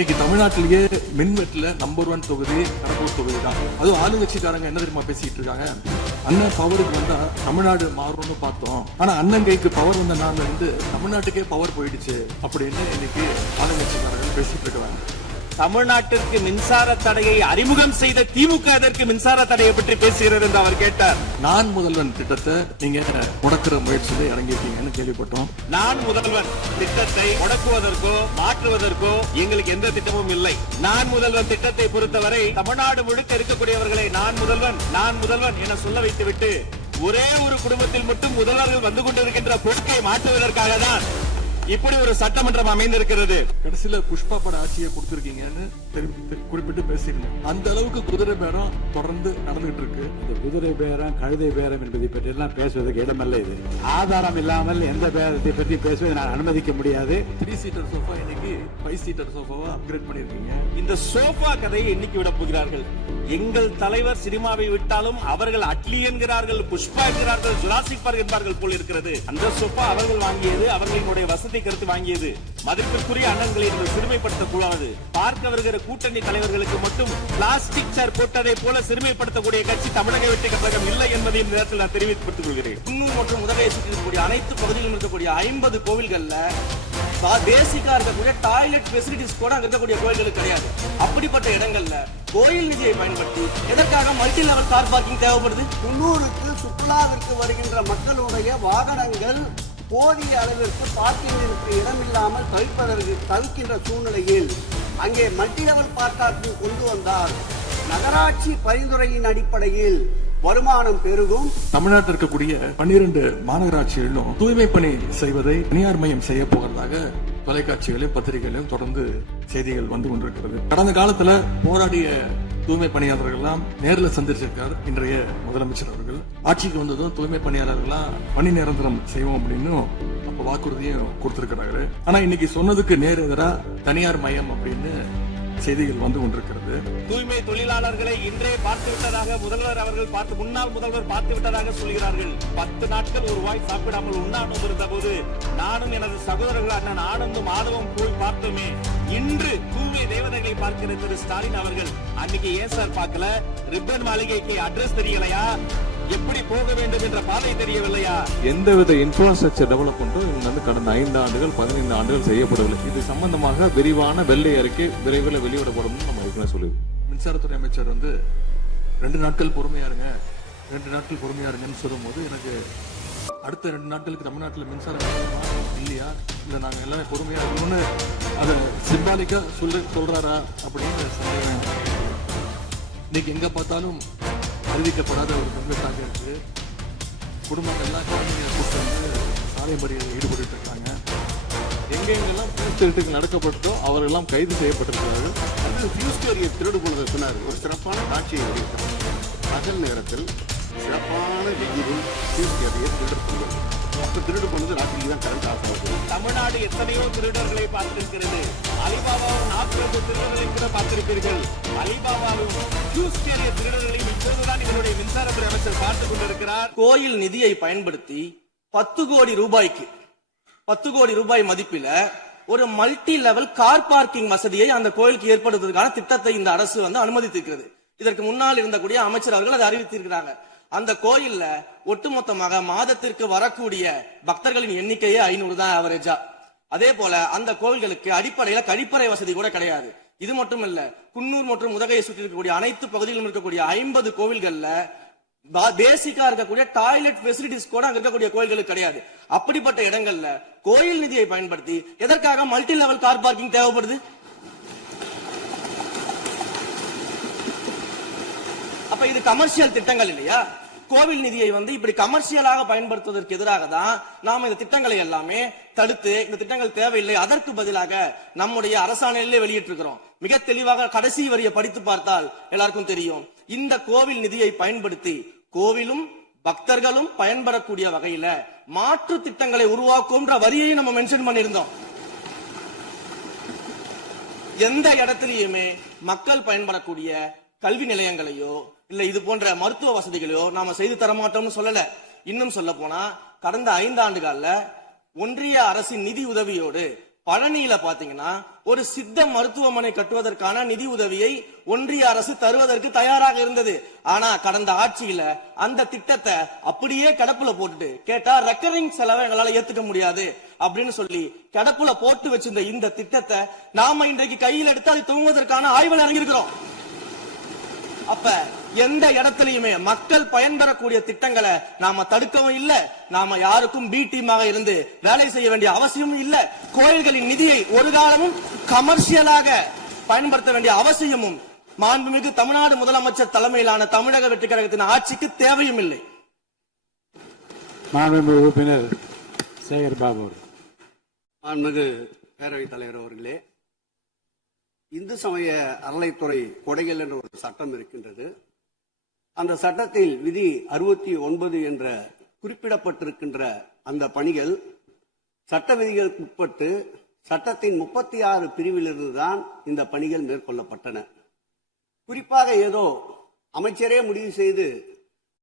இன்னைக்கு தமிழ்நாட்டிலேயே மின்வெட்டுல நம்பர் 1 தொகுதி கடலூர் தொகுதி தான். அதுவும் ஆளுங்கட்சிக்காரங்க என்ன தெரியுமா பேசிட்டு இருக்காங்க, அண்ணன் பவருக்கு வந்தா தமிழ்நாடு மாறும்னு பார்த்தோம், ஆனா அண்ணன் கைக்கு பவர் வந்த நாள்ல இருந்து தமிழ்நாட்டுக்கே பவர் போயிடுச்சு அப்படின்னு இன்னைக்கு ஆளுங்கட்சிக்காரங்க பேசிட்டு இருக்காங்க. தமிழ்நாட்டிற்கு மின்சார தடையை அறிமுகம் செய்த திமுக அதற்கு மின்சார தடையை பற்றி பேசுகிறது என்று அவர் கேட்டார். நான் முதல்வன் திட்டத்தை நீங்க முடக்கிற முயற்சியில இறங்கிருக்கீங்கன்னு கேள்விப்பட்டோம். நான் முதல்வன் திட்டத்தை முடக்குவதற்கோ மாற்றுவதற்கோ எங்களுக்கு எந்த திட்டமும் இல்லை. நான் முதல்வன் திட்டத்தை பொறுத்தவரை தமிழ்நாடு முழுக்க இருக்கக்கூடியவர்களை நான் முதல்வன் என சொல்ல வைத்துவிட்டு ஒரே ஒரு குடும்பத்தில் மட்டும் முதல்வர்கள் வந்து கொண்டிருக்கின்ற போக்கை மாற்றுவதற்காக தான் இப்படி ஒரு சட்டமன்றம் அமைந்திருக்கிறது. கடைசியில புஷ்பா பட ஆட்சியை கொடுத்திருக்கீங்கன்னு குறிப்பிட்டு பேசியிருந்தோம். அந்த அளவுக்கு குதிரை பேரம் தொடர்ந்து நடந்துட்டு இருக்கு. இந்த குதிரை பேரம் கழுதை பேரம் என்பதை பற்றி எல்லாம் பேசுவதற்கு இடமல்ல. இது ஆதாரம் இல்லாமல் எந்த பேரத்தை பற்றி பேசுவதை நான் அனுமதிக்க முடியாது. 3 சீட்டர் சோஃபா இன்னைக்கு 5 சீட்டர் சோஃபாவா அப்கிரேட் பண்ணிருக்கீங்க. இந்த சோஃபா கதையை இன்னைக்கு விட போகிறார்கள். எங்கள் தலைவர் சினிமாவை விட்டாலும் அவர்கள் அட்லி என்கிறார்கள், புஷ்பா என்கிறார்கள், ஜுராசிக் பார்க் என்பார்கள் போல் இருக்கிறது. அந்த சோஃபா அவர்கள் வாங்கியது, அவர்களுடைய வசதி கருத்து வாங்கியது. மதிப்பிற்குரிய அண்ணன்களை சிறுமைப்படுத்தக் கூடாது. பார்க்க வருகிற கூட்டணி தலைவர்களுக்கு மட்டும் பிளாஸ்டிக் சேர் போட்டதை போல சிறுமைப்படுத்தக்கூடிய கட்சி தமிழக வெற்றி கழகம் இல்லை என்பதையும் நேரத்தில் நான் தெரிவித்துக் கொள்கிறேன். குன்னூர் மற்றும் உதகையை சுற்றி இருக்கக்கூடிய அனைத்து பகுதிகளிலும் இருக்கக்கூடிய 50 கோவில்கள்ல பேசிக்கா இருக்கக்கூடிய டாய்லெட் பெசிலிட்டிஸ் கூட அங்க இருக்கக்கூடிய கோயில்களுக்கு கிடையாது. அப்படிப்பட்ட இடங்கள்ல கோயில் நிதியை பயன்படுத்தி எதற்காக மல்டி லெவல் கார் பார்க்கிங் தேவைப்படுது? குன்னூருக்கு சுற்றுலாவிற்கு வருகின்ற மக்களுடைய வாகனங்கள் போதிய அளவிற்கு பார்க்கிங்கிற்கு இடமில்லாமல் தவிக்கின்ற சூழ்நிலையில் அங்கே மல்டி லெவல் பார்க்கிங் கொண்டு வந்தால் நகராட்சி பரிந்துரையின் அடிப்படையில் வருமானம் பெருகும். தமிழ்நாட்டில் இருக்கக்கூடிய 12 மாநகராட்சிகளிலும் தூய்மை பணி செய்வதை தனியார் மயம் செய்ய போகிறதாக தொலைக்காட்சிகளையும் பத்திரிகைகளையும் தொடர்ந்து செய்திகள் வந்து கொண்டிருக்கிறது. கடந்த காலத்துல போராடிய தூய்மை பணியாளர்கள் எல்லாம் நேரில் சந்திச்சிருக்கார் இன்றைய முதலமைச்சர் அவர்கள். ஆட்சிக்கு வந்ததும் தூய்மை பணியாளர்கள்லாம் பணி நிரந்தரம் செய்வோம் அப்படின்னு அப்ப வாக்குறுதியும் கொடுத்திருக்கிறாரு. ஆனா இன்னைக்கு சொன்னதுக்கு நேர் எதிரா தனியார் மயம் அப்படின்னு செய்திகள் வந்து கொண்டிருக்கிறது. தூய்மை தொழிலாளர்களை இன்றே பார்த்து விட்டதாக முதல்வர் அவர்கள் முன்னாள் முதல்வர் பார்த்து விட்டதாக சொல்கிறார்கள். 10 நாட்கள் ஒரு வாய் சாப்பிடாமல் உண்ணாமல் இருந்த போது நானும் எனது சகோதரர்கள் அண்ணன் ஆனந்தும் ஆதவும் போய் பார்த்தோமே. இன்று தூய்மை தேவதைகளை பார்க்கிற திரு ஸ்டாலின் அவர்கள் அன்னைக்கு ஏன் சார் பார்க்கல? ரிப்பன் மாளிகைக்கு அட்ரஸ் தெரியலையா? எப்படி போக வேண்டும் என்ற பாதை தெரியவில்லையா? எந்தவித இன்ஃப்ராஸ்ட்ரக்சர் டெவலப்மெண்ட்டும் வந்து கடந்த 5 ஆண்டுகள் 15 ஆண்டுகள் செய்யப்படவில்லை. இது சம்பந்தமாக விரிவான வெள்ளை அறிக்கை விரைவில் வெளியிடப்படும் நம்ம ஏற்கனவே சொல்லுவோம். மின்சாரத்துறை அமைச்சர் வந்து 2 நாட்கள் பொறுமையா இருங்க, 2 நாட்கள் பொறுமையா இருங்கன்னு சொல்லும் போது எனக்கு அடுத்த 2 நாட்களுக்கு தமிழ்நாட்டில் மின்சாரம் இல்லையா, இல்ல நாங்க எல்லாமே பொறுமையா இருக்கணும்னு அதை சிம்பாலிக்கா சொல்றாரா அப்படின்னு சந்தேகம். இன்னைக்கு எங்க பார்த்தாலும் அறிவிக்கப்படாத ஒரு மின்வெட்டாக இருக்கு. குடும்பங்கள்லாம் குழந்தைங்களை கூட்டு வந்து சாலை மறியலில் ஈடுபட்டு இருக்காங்க. எங்கெங்கெல்லாம் திருட்டுக்கு நடக்கப்பட்டோ அவரெல்லாம் கைது செய்யப்பட்டிருக்கிறார்கள். அது ஃபியூஸ் கேரியர் திருடு போனது சொன்னார். ஒரு சிறப்பான காட்சியை வெளியிட்டார். பகல் நேரத்தில் சிறப்பான வெயிலில் ஃபியூஸ் கேரியர் திருடு போனது. அப்ப திருடு போனது ராத்திரிக்கு தான் கரண்ட் ஆஃப் ஆகுது. தமிழ்நாடு எத்தனையோ திருடர்களை பார்த்திருக்கிறது. அலிபாபாவும் 40 திருடர்களை கூட பார்த்திருப்பீர்கள். அலிபாபாவும் ஃபியூஸ் கேரியர் திருடர்களையும் இப்போதுதான் இதனுடைய மின்சாரத்துறை அமைச்சர் பார்த்துக் கொண்டிருக்கிறார். கோயில் நிதியை பயன்படுத்தி 10 கோடி ரூபாய்க்கு 10 கோடி ரூபாய் மதிப்பில ஒரு மல்டி லெவல் கார் பார்க்கிங் வசதியை அந்த கோயிலுக்கு ஏற்படுத்துவதற்கான திட்டத்தை இந்த அரசு வந்து அனுமதித்திருக்கிறது. இதற்கு முன்னால் இருந்தக்கூடிய அமைச்சர் அவர்கள் அதை அறிவித்திருக்கிறாங்க. அந்த கோயில்ல ஒட்டுமொத்தமாக மாதத்திற்கு வரக்கூடிய பக்தர்களின் எண்ணிக்கையே 500 தான் ஆவரேஜா. அதே போல அந்த கோயில்களுக்கு அடிப்படையில கழிப்பறை வசதி கூட கிடையாது. இது மட்டும் இல்ல, குன்னூர் மற்றும் உதகையை சுற்றி இருக்கக்கூடிய அனைத்து பகுதிகளிலும் இருக்கக்கூடிய 50 கோவில்கள்ல பேசிக்கா இருக்கக்கூடிய டாய்லெட் பெசிலிட்டிஸ் கூட அங்க இருக்கக்கூடிய கோயில்களுக்கு கிடையாது. அப்படிப்பட்ட இடங்கள்ல கோயில் நிதியை பயன்படுத்தி எதற்காக மல்டி லெவல் கார் பார்க்கிங் தேவைப்படுது? அப்ப இது கமர்ஷியல் திட்டங்கள் இல்லையா? கோவில் நிதியை வந்து இப்படி கமர்ஷியலாக பயன்படுத்துவதற்கு எதிராக தான் நாம இந்த திட்டங்களை எல்லாமே தடுத்து இந்த திட்டங்கள் தேவையில்லை, அதற்கு பதிலாக நம்முடைய அரசாணையிலே வெளியிட்டிருக்கிறோம். மிக தெளிவாக கடைசி வரியை படித்து பார்த்தால் எல்லாருக்கும் தெரியும். இந்த கோவில் நிதியை பயன்படுத்தி கோவிலும் பக்தர்களும் பயன்படக்கூடிய வகையில மாற்று திட்டங்களை உருவாக்கும்ன்ற வரியை நம்ம மென்ஷன் பண்ணியிருந்தோம். எந்த இடத்திலையுமே மக்கள் பயன்படக்கூடிய கல்வி நிலையங்களையோ இல்ல இது போன்ற மருத்துவ வசதிகளையோ நாம செய்து தர மாட்டோம்னு சொல்லல. இன்னும் சொல்ல போனா கடந்த 5 ஆண்டுகள்ல ஒன்றிய அரசின் நிதி உதவியோடு பழனியில பாத்தீங்கன்னா ஒரு சித்த மருத்துவமனை கட்டுவதற்கான நிதி உதவியை ஒன்றிய அரசு தருவதற்கு தயாராக இருந்தது. ஆனா கடந்த ஆட்சியில அந்த திட்டத்தை அப்படியே கிடப்புல போட்டுட்டு கேட்டா ரெக்கரிங் செலவை எங்களால ஏத்துக்க முடியாது அப்படின்னு சொல்லி கிடப்புல போட்டு வச்சிருந்த இந்த திட்டத்தை நாம இன்றைக்கு கையில் எடுத்து அதை துவங்குவதற்கான ஆய்வில் இறங்கியிருக்கிறோம். அப்ப எந்த இடத்திலையுமே மக்கள் பயன்பெறக்கூடிய திட்டங்களை நாம தடுக்கவும் இல்ல, நாம யாருக்கும் பி டீமாக இருந்து வேலை செய்ய வேண்டிய அவசியமும் இல்ல. கோயில்களின் நிதியை ஒரு காலமும் கமர்ஷியலாக பயன்படுத்த வேண்டிய அவசியமும் மாண்புமிகு தமிழ்நாடு முதலமைச்சர் தலைமையிலான தமிழக வெற்றி கழகத்தின் ஆட்சிக்கு தேவையும் இல்லை. மாண்புமிகு உறுப்பினர் சேகர் பாபு. மாண்புமிகு பேரவைத் தலைவர் அவர்களே, இந்து சமய அறநிலைத்துறை கொடைகள் என்ற ஒரு சட்டம் இருக்கின்றது. அந்த சட்டத்தில் விதி 69 என்ற குறிப்பிடப்பட்டிருக்கின்ற அந்த பணிகள் சட்ட விதிகளுக்கு உட்பட்டு சட்டத்தின் 36 பிரிவிலிருந்து தான் இந்த பணிகள் மேற்கொள்ளப்பட்டன. குறிப்பாக ஏதோ அமைச்சரே முடிவு செய்து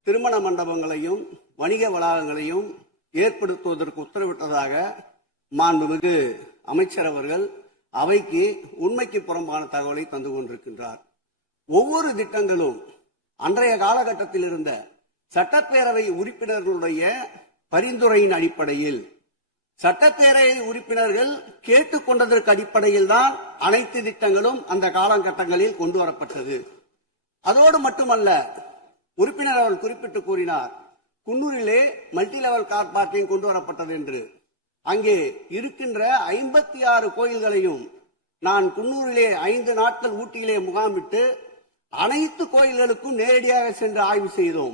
திருமண மண்டபங்களையும் வணிக வளாகங்களையும் ஏற்படுத்துவதற்கு உத்தரவிட்டதாக மாண்புமிகு அமைச்சர் அவர்கள் அவைக்கு உண்மைக்கு புறம்பான தகவலை தந்து கொண்டிருக்கின்றார். ஒவ்வொரு திட்டங்களும் அன்றைய காலகட்டத்தில் இருந்த சட்டப்பேரவை உறுப்பினர்களுடைய பரிந்துரையின் அடிப்படையில், சட்டப்பேரவை உறுப்பினர்கள் கேட்டுக்கொண்டதற்கு அடிப்படையில் தான் அனைத்து திட்டங்களும் அந்த காலகட்டங்களில் கொண்டு வரப்பட்டது. அதோடு மட்டுமல்ல, உறுப்பினர் அவர்கள் குறிப்பிட்டு கூறினார், குன்னூரிலே மல்டி லெவல் கார் பார்க்கிங் கொண்டு வரப்பட்டது என்று. அங்கே இருக்கின்ற 56 கோயில்களையும் நான் குன்னூரிலே 5 நாட்கள் ஊட்டியிலே முகாமிட்டு அனைத்து கோயில்களுக்கும் நேரடியாக சென்று ஆய்வு செய்தோம்.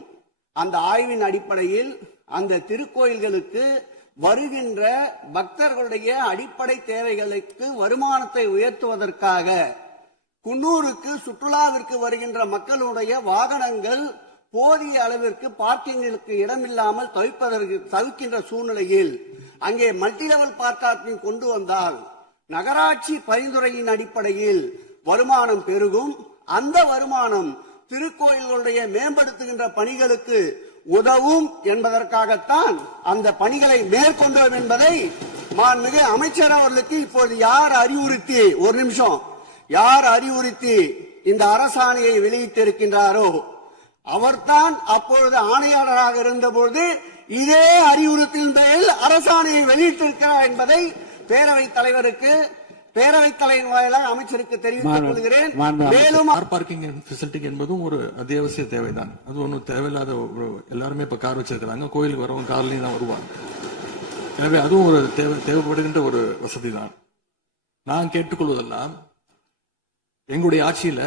அந்த ஆய்வின் அடிப்படையில் அந்த திருக்கோயில்களுக்கு வருகின்ற பக்தர்களுடைய அடிப்படை தேவைகளுக்கு வருமானத்தை உயர்த்துவதற்காக குன்னூருக்கு சுற்றுலாவிற்கு வருகின்ற மக்களுடைய வாகனங்கள் போதிய அளவிற்கு பார்க்கிங்களுக்கு இடமில்லாமல் தவிக்கின்ற சூழ்நிலையில் அங்கே மல்டி லெவல் பார்க்கிங் கொண்டு வந்தால் நகராட்சி பரிந்துரையின் அடிப்படையில் வருமானம் பெருகும். அந்த வருமானம் திருக்கோயில்களுடைய மேம்படுத்துகின்ற பணிகளுக்கு உதவும் என்பதற்காகத்தான் அந்த பணிகளை மேற்கொண்டோம் என்பதை மாண்புமிகு அமைச்சர் அவர்களுக்கு இப்போது யார் அறிவுறுத்தி, ஒரு நிமிஷம், யார் அறிவுறுத்தி இந்த அரசாணையை வெளியிட்டிருக்கின்றாரோ அவர்தான் அப்பொழுது ஆணையாளராக இருந்தபோது இதே அறிவுறுத்தின் பேரில் அரசாணையை வெளியிட்டிருக்கிறார் என்பதை பேரவைத் தலைவருக்கு, பேரவைத் தலைவர் வாயிலாக அமைச்சருக்கு தெரிவித்துக் கொள்கிறேன். மேலும் கார் பார்க்கிங் ஃபெசிலிட்டி என்பதும் ஒரு அத்தியாவசிய தேவைதான். அது ஒன்றும் தேவையில்லாத ஒரு, எல்லாருமே இப்ப கார் வச்சிருக்கிறாங்க, கோயிலுக்கு வரவங்க கார்லயும் தான் வருவாங்க. எனவே அதுவும் ஒரு தேவைப்படுகின்ற ஒரு வசதி தான். நான் கேட்டுக்கொள்வதெல்லாம், எங்களுடைய ஆட்சியில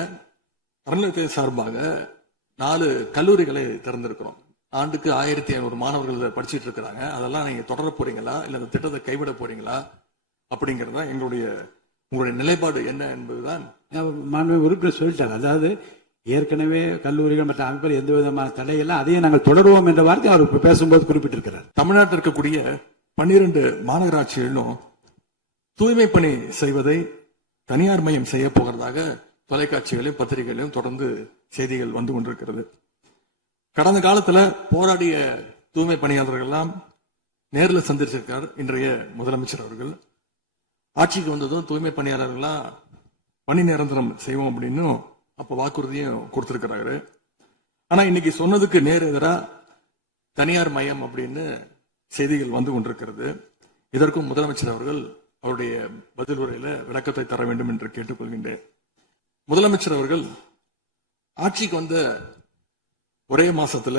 அறநிலையத்துறை சார்பாக 4 கல்லூரிகளை திறந்திருக்கிறோம். ஆண்டுக்கு 1500 மாணவர்கள் படிச்சுட்டு இருக்கிறாங்க. அதெல்லாம் நீங்க தொடர போறீங்களா இல்ல அந்த திட்டத்தை கைவிட போறீங்களா அப்படிங்கறத உங்களுடைய நிலைப்பாடு என்ன என்பதுதான். மாண்புமிகு உறுப்பினர் சொல்லிட்டாங்க. அதாவது ஏற்கனவே கல்லூரிகள் மற்ற அமைப்பில் எந்த விதமான தடையெல்லாம் அதையும் நாங்கள் தொடருவோம் என்ற வார்த்தை அவர் பேசும்போது குறிப்பிட்டிருக்கிறார். தமிழ்நாட்டில் இருக்கக்கூடிய 12 மாநகராட்சிகளும் தூய்மை பணி செய்வதை தனியார் மயம் செய்ய போகிறதாக தொலைக்காட்சிகளையும் பத்திரிகைகளையும் தொடர்ந்து செய்திகள் வந்து கொண்டிருக்கிறது. கடந்த காலத்துல போராடிய தூய்மை பணியாளர்கள் எல்லாம் நேரில் சந்திச்சிருக்கார் இன்றைய முதலமைச்சர் அவர்கள். ஆட்சிக்கு வந்ததும் தூய்மை பணியாளர்கள்லாம் பணி நிரந்தரம் செய்வோம் அப்படின்னு அப்ப வாக்குறுதியும் கொடுத்திருக்கிறாரு. ஆனா இன்னைக்கு சொன்னதுக்கு நேர் எதிராக தனியார் மயம் அப்படின்னு செய்திகள் வந்து கொண்டிருக்கிறது. இதற்கும் முதலமைச்சர் அவர்கள் அவருடைய பதில் உரையில விளக்கத்தை தர வேண்டும் என்று கேட்டுக்கொள்கின்றேன். முதலமைச்சர் அவர்கள் ஆட்சிக்கு வந்த ஒரே மாசத்துல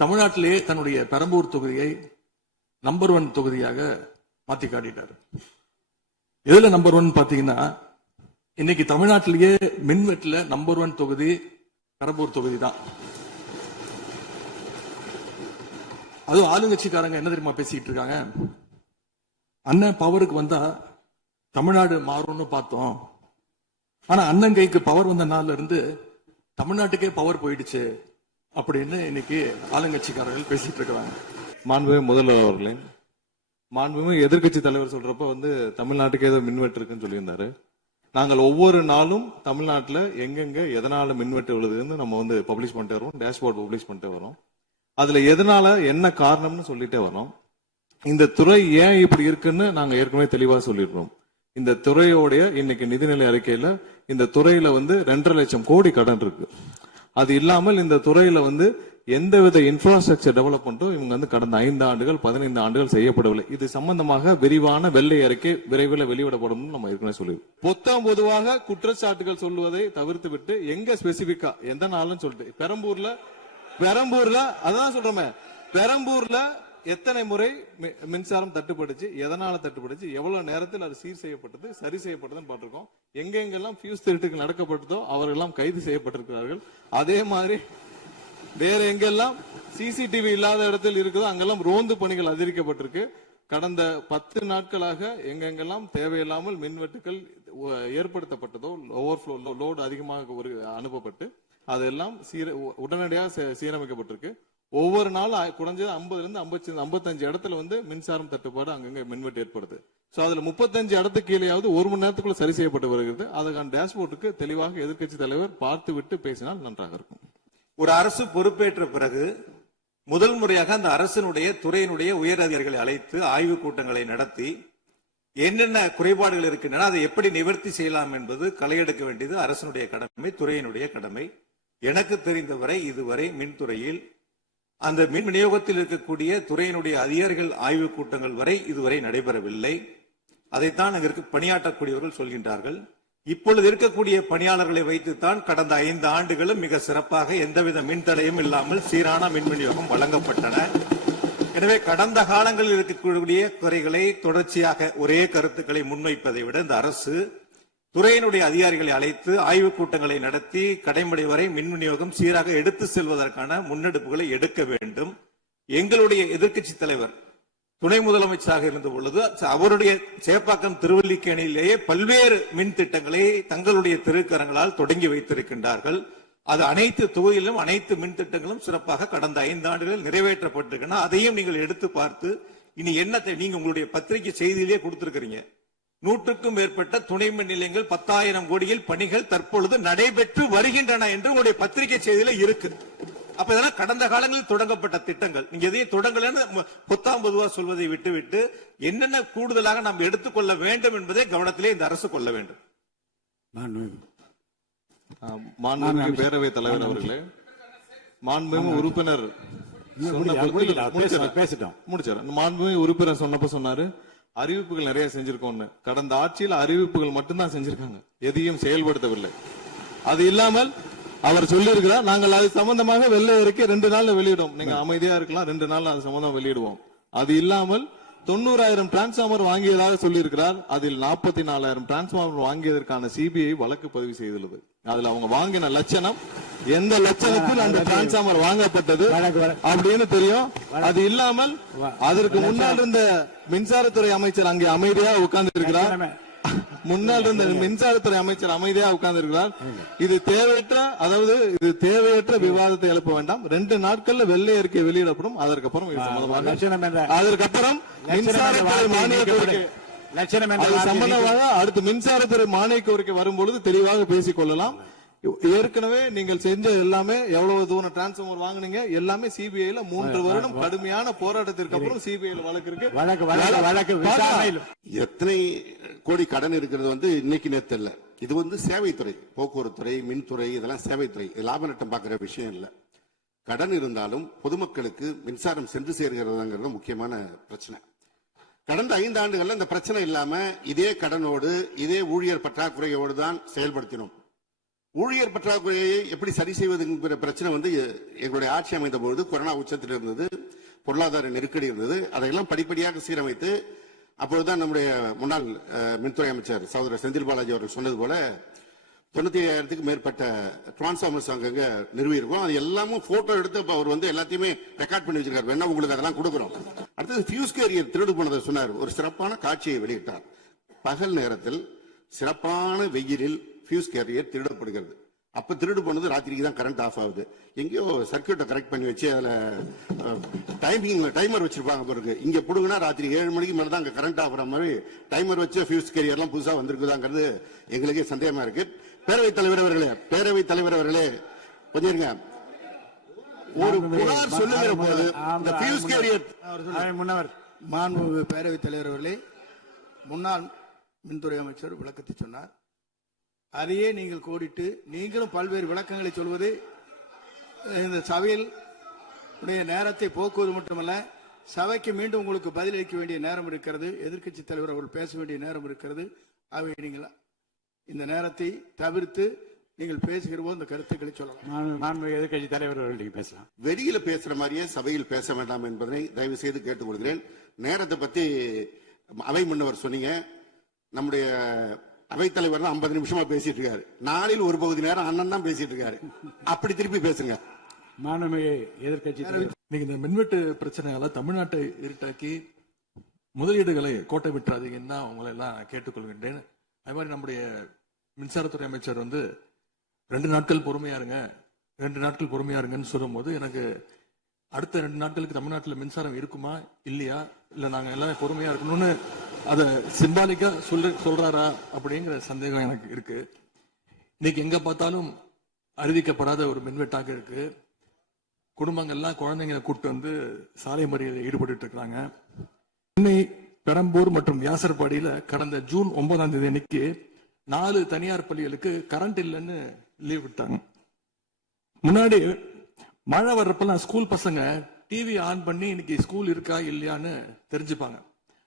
தமிழ்நாட்டிலே தன்னுடைய பெரம்பூர் தொகுதியை நம்பர் 1 தொகுதியாக மாத்தி காட்டிட்டார். எதுல நம்பர் 1 பாத்தீங்கன்னா, இன்னைக்கு தமிழ்நாட்டிலேயே மின்வெட்டுல நம்பர் 1 தொகுதி பெரம்பூர் தொகுதி தான். அதுவும் ஆளுங்கட்சிக்காரங்க என்ன தெரியுமா பேசிட்டு இருக்காங்க, அண்ணன் பவருக்கு வந்தா தமிழ்நாடு மாறும்னு பார்த்தோம், ஆனா அண்ணன் கைக்கு பவர் வந்த நாள்ல இருந்து தமிழ்நாட்டுக்கே பவர் போயிடுச்சு அப்படின்னு இன்னைக்கு ஆளுங்கட்சிக்காரர்கள் பேசிட்டு இருக்கிறாங்க. மாண்புமிகு முதல்வர் அவர்களே, மாண்புமிகு எதிர்க்கட்சி தலைவர் சொல்றப்ப தமிழ்நாட்டுக்கு ஏதோ மின்வெட்டு இருக்குன்னு சொல்லியிருந்தாரு. நாங்கள் ஒவ்வொரு நாளும் தமிழ்நாட்டுல எங்கெங்க எதனால மின்வெட்டு விழுதுன்னு நம்ம பப்ளிஷ் பண்ணிட்டே வரோம், டேஷ்போர்ட் பப்ளிஷ் பண்ணிட்டே வரோம். அதுல எதனால என்ன காரணம்னு சொல்லிட்டே வரோம். இந்த துறை ஏன் இப்படி இருக்குன்னு நாங்க ஏற்கனவே தெளிவா சொல்லிடுறோம். இந்த துறையோடைய இன்னைக்கு நிதிநிலை அறிக்கையில இந்த துறையில வந்து 2.5 லட்சம் கோடி கடன் இருக்கு. அது இல்லாமல் இந்த துறையில வந்து எந்தவித இன்ஃப்ராஸ்ட்ரக்சர் டெவலப்மெண்ட்டும் இவங்க வந்து கடந்த 5 ஆண்டுகள் 15 ஆண்டுகள் செய்யப்படவில்லை. இது சம்பந்தமாக விரிவான வெள்ளை அறிக்கை விரைவில் வெளியிடப்படும் நம்ம ஏற்கனவே சொல்லிடுவோம். பொதுவாக குற்றச்சாட்டுகள் சொல்லுவதை தவிர்த்து விட்டு எங்க ஸ்பெசிபிக்கா எந்த நாளும் சொல்லிட்டு பெரம்பூர்ல அதான் சொல்றோமே, பெரம்பூர்ல எத்தனை முறை மின்சாரம் தட்டுப்படுச்சு, எதனால தட்டுப்படுச்சு, எவ்வளவு நேரத்தில் அது சீர் செய்யப்பட்டது, சரி செய்யப்பட்டதுன்னு பார்த்திருக்கோம். எங்கெங்கெல்லாம் ஃபியூஸ் திருட்டுகள் நடக்கப்பட்டதோ அவர்களெல்லாம் கைது செய்யப்பட்டிருக்கிறார்கள். அதே மாதிரி வேற எங்கெல்லாம் சிசிடிவி இல்லாத இடத்தில் இருக்குதோ அங்கெல்லாம் ரோந்து பணிகள் அதிகரிக்கப்பட்டிருக்கு. கடந்த 10 நாட்களாக எங்கெங்கெல்லாம் தேவையில்லாமல் மின்வெட்டுகள் ஏற்படுத்தப்பட்டதோ, ஓவர்ஃப்ளோ லோடு அதிகமாக அனுப்பப்பட்டு அதெல்லாம் உடனடியாக சீரமைக்கப்பட்டிருக்கு. ஒவ்வொரு நாளும் குறைஞ்சது 50 to 55 இடத்துல வந்து மின்சாரம் தட்டுப்பாடு அங்கங்க மின்வெட்டு ஏற்படுது. சோ அதுல 35 இடத்துக்கு கீழேயாவது 1 மணி நேரத்துக்குள்ள சரி செய்யப்பட்டு வருகிறது. அதுக்கான டேஷ்போர்டுக்கு தெளிவாக எதிர்க்கட்சி தலைவர் பார்த்து விட்டு பேசினால் நன்றாக இருக்கும். ஒரு அரசு பொறுப்பேற்ற பிறகு முதல் முறையாக அந்த அரசினுடைய துறையினுடைய உயர் அதிகாரிகளை அழைத்து ஆய்வு கூட்டங்களை நடத்தி என்னென்ன குறைபாடுகள் இருக்கின்றன, அதை எப்படி நிவர்த்தி செய்யலாம் என்பது களையெடுக்க வேண்டியது அரசினுடைய கடமை, துறையினுடைய கடமை. எனக்கு தெரிந்தவரை இதுவரை மின்துறையில் அந்த மின் விநியோகத்தில் இருக்கக்கூடிய துறையினுடைய அதிகாரிகள் ஆய்வு கூட்டங்கள் வரை இதுவரை நடைபெறவில்லை. அதைத்தான் அங்கு பணியாற்றக்கூடியவர்கள் சொல்கின்றார்கள். இப்பொழுது இருக்கக்கூடிய பணியாளர்களை வைத்துத்தான் கடந்த 5 ஆண்டுகளும் மிக சிறப்பாக எந்தவித மின்தடையும் இல்லாமல் சீரான மின் விநியோகம் வழங்கப்பட்டன. எனவே கடந்த காலங்களில் இருக்கக்கூடிய குறைகளை தொடர்ச்சியாக ஒரே கருத்துக்களை முன்வைப்பதை விட இந்த அரசு துறையினுடைய அதிகாரிகளை அழைத்து ஆய்வு கூட்டங்களை நடத்தி கடைமடை வரை மின் விநியோகம் சீராக எடுத்து செல்வதற்கான முன்னெடுப்புகளை எடுக்க வேண்டும். எங்களுடைய எதிர்க்கட்சி தலைவர் துணை முதலமைச்சராக இருந்த பொழுது அவருடைய சேப்பாக்கம் திருவல்லிக்கேணியிலேயே பல்வேறு மின் திட்டங்களை தங்களுடைய திருக்கரங்களால் தொடங்கி வைத்திருக்கின்றார்கள். அது அனைத்து தொகுதியிலும் அனைத்து மின் திட்டங்களும் சிறப்பாக கடந்த 5 ஆண்டுகளில் நிறைவேற்றப்பட்டிருக்கின்றன. அதையும் நீங்கள் எடுத்து பார்த்து இனி என்னத்தை நீங்க உங்களுடைய பத்திரிகை செய்தியிலேயே கொடுத்திருக்கிறீங்க. 100க்கும் மேற்பட்ட துணை மின் நிலையங்கள் 10,000 கோடியில் பணிகள் தற்பொழுது நடைபெற்று வருகின்றன என்று உங்களுடைய பத்திரிகை செய்தியில இருக்கு. அப்ப இதெல்லாம் கடந்த காலங்களில் தொடங்கப்பட்ட திட்டங்கள். நீங்க எதையும் தொடங்கலன்னு பொத்தாம் பொதுவா சொல்வதை விட்டுவிட்டு என்னென்ன கூடுதலாக நாம் எடுத்துக்கொள்ள வேண்டும் என்பதை கவனத்திலே இந்த அரசு கொள்ள வேண்டும். மாண்புமிகு பேரவைத் தலைவர் அவர்களே, மாண்புமிகு உறுப்பினர் மாண்புமிகு உறுப்பினர் சொன்னப்ப சொன்னாரு அறிவிப்புகள் நிறைய செஞ்சிருக்கோம்னு. கடந்த ஆட்சியில் அறிவிப்புகள் மட்டும்தான் செஞ்சிருக்காங்க, எதையும் செயல்படுத்தவில்லை. அது இல்லாமல் அவர் சொல்லியிருக்கிறார், நாங்கள் அது சம்பந்தமாக வெள்ளை அறிக்கை 2 நாள்ல வெளியிடுவோம். நீங்க அமைதியா இருக்கலாம், 2 நாள்ல அது சம்பந்தம் வெளியிடுவோம். அது இல்லாமல் 90,000 டிரான்ஸ்பார்மர் வாங்கியதாக சொல்லியிருக்கிறார். அதில் 44,000 டிரான்ஸ்பார்மர் வாங்கியதற்கான சிபிஐ வழக்கு பதிவு செய்துள்ளது. அதுல அவங்க வாங்கின லட்சணம், எந்த லட்சணத்தில் அந்த டிரான்ஸ்பார்மர் வாங்கப்பட்டது அப்படின்னு தெரியும். அது இல்லாமல் அதற்கு முன்னால் இருந்த மின்சாரத்துறை அமைச்சர் அங்கே அமைதியா உட்கார்ந்து இருக்கிறார். முன்னால் இருந்த மின்சாரத்துறை அமைச்சர் அமைதியா உட்கார்ந்து இருக்கிறார். இது தேவையற்ற விவாதத்தை எழுப்ப வேண்டாம். 2 நாட்கள்ல வெள்ளை அறிக்கை வெளியிடப்படும். அதற்கப்புறம் மின்சாரத்துறை மானிய கோரிக்கை சம்பந்தமாக அடுத்து மின்சாரத்துறை மானிய கோரிக்கை வரும்பொழுது தெளிவாக பேசிக் கொள்ளலாம். ஏற்கனவே நீங்கள் செஞ்ச எல்லாமே எவ்வளவு தூரம் டிரான்ஸ்பார்மர் வாங்குனீங்க எல்லாமே சிபிஐல 3 வருடம் கடுமையான போராட்டத்திற்கு அப்புறம் சிபிஐல வழக்கு இருக்கு. எத்தனை கோடி கடன் இருக்கிறது இன்னைக்கு நேத்து இல்ல. இது சேவைத்துறை, போக்குவரத்து துறை, மின்துறை, இதெல்லாம் சேவைத்துறை. லாப நட்டம் பார்க்கிற விஷயம் இல்ல. கடன் இருந்தாலும் பொதுமக்களுக்கு மின்சாரம் சென்று சேர்கிறதுங்கிறது முக்கியமான பிரச்சனை. கடந்த 5 ஆண்டுகள்ல இந்த பிரச்சனை இல்லாம இதே கடனோடு இதே ஊழியர் பற்றாக்குறையோடு தான் செயல்படுத்தினோம். ஊழியர் பற்றாக்குறையை எப்படி சரி செய்வதுங்கிற பிரச்சனை எங்களுடைய ஆட்சி அமைந்த பொழுது கொரோனா உச்சத்தில் இருந்தது, பொருளாதார நெருக்கடி இருந்தது. அதையெல்லாம் படிப்படியாக சீரமைத்து அப்பொழுதுதான் நம்முடைய முன்னாள் மின்துறை அமைச்சர் சகோதரர் செந்தில் பாலாஜி அவர்கள் சொன்னது போல 95,000க்கு மேற்பட்ட டிரான்ஸ்பார்மர்ஸ் அங்கங்க நிறுவி இருக்கும். அது எல்லாமும் போட்டோ எடுத்து அவர் எல்லாத்தையுமே ரெக்கார்ட் பண்ணி வச்சிருக்காரு. வேணா உங்களுக்கு அதெல்லாம் கொடுக்குறோம். அடுத்தது ஃபியூஸ் கேரியர் திருடு போனதை சொன்னார். ஒரு சிறப்பான காட்சியை வெளியிட்டார். பகல் நேரத்தில் சிறப்பான வெயிலில் ஃபியூஸ் கேரியர் திருடப்படுகிறது. அப்ப திருடு போனது ராத்திரிக்கு தான் கரண்ட் ஆஃப் ஆகுது. எங்கேயோ சர்க்கியூட்டை கரெக்ட் பண்ணி வச்சு அதுல டைமர் வச்சிருப்பாங்க பிறகு. இங்க புடுங்கினா ராத்திரி 7 மணிக்கு மேலதான் அங்க கரண்ட் ஆகுற மாதிரி டைமர் வச்சு ஃபியூஸ் கேரியர் எல்லாம் புதுசா வந்திருக்குதாங்கிறது எங்களுக்கே சந்தேகமா இருக்கு. பேரவைத் தலைவர் அவர்களே கொஞ்சம் இருங்க. ஒரு புகார் சொல்லுகிற போது இந்த ஃபியூஸ் கேரியர் மாண்புமிகு பேரவைத் தலைவர் அவர்களே, முன்னாள் மின்துறை அமைச்சர் விளக்கத்தை சொன்னார். அதையே நீங்கள் கோடிட்டு நீங்களும் பல்வேறு விளக்கங்களை சொல்வது இந்த சபையில் உடைய நேரத்தை போக்குவது மட்டுமல்ல, சபைக்கு மீண்டும் உங்களுக்கு பதிலளிக்க வேண்டிய நேரம் இருக்கிறது, எதிர்க்கட்சி தலைவர் அவர்கள் பேச வேண்டிய நேரம் இருக்கிறது. ஆகவே நீங்கள் இந்த நேரத்தை தவிர்த்து நீங்கள் பேசுகிற போது இந்த கருத்துக்களை சொல்லலாம். எதிர்க்கட்சி தலைவர் அவர்கள் பேசலாம். வெளியில பேசுற மாதிரியே சபையில் பேச வேண்டாம் என்பதை தயவு செய்து கேட்டுக்கொள்கிறேன். நேரத்தை பத்தி அவை முன்னவர் சொன்னீங்க. நம்முடைய அவைத்தலைவர் தான் 50 நிமிஷமா பேசிட்டு இருக்காரு. நாளில் ஒரு பகுதி நேரம் அண்ணன் தான் பேசிட்டு இருக்காரு. அப்படி திருப்பி பேசுங்க. எதிர்க்கட்சி நீங்க இந்த மின்வெட்டு பிரச்சனையால தமிழ்நாட்டை இருட்டாக்கி முதலீடுகளை கோட்டை விட்டுறாதீங்கன்னா உங்களை எல்லாம் கேட்டுக்கொள்கின்றேன். அது மாதிரி நம்முடைய மின்சாரத்துறை அமைச்சர் 2 நாட்கள் பொறுமையா இருங்க, 2 நாட்கள் பொறுமையா இருங்கன்னு சொல்லும் போது எனக்கு அடுத்த 2 நாட்களுக்கு தமிழ்நாட்டில் மின்சாரம் இருக்குமா இல்லையா, இல்ல நாங்க எல்லாம் பொறுமையா இருக்கணும்னு அதை சிம்பாலிக்கா சொல்றாரா அப்படிங்கிற சந்தேகம் எனக்கு இருக்கு. இன்னைக்கு எங்க பார்த்தாலும் அறிவிக்கப்படாத ஒரு மின்வெட்டாக இருக்கு. குடும்பங்கள்லாம் குழந்தைங்களை கூப்பிட்டு சாலை மறியலில் ஈடுபட்டு இருக்காங்க. சென்னை, பெரம்பூர் மற்றும் வியாசர்பாடியில கடந்த ஜூன் 9ஆம் தேதி அன்னைக்கு 4 தனியார் பள்ளிகளுக்கு கரண்ட் இல்லைன்னு லீவ் விட்டாங்க. முன்னாடி மழை வர்றப்பெல்லாம் ஸ்கூல் பசங்க டிவி ஆன் பண்ணி இன்னைக்கு ஸ்கூல் இருக்கா இல்லையான்னு தெரிஞ்சுப்பாங்க.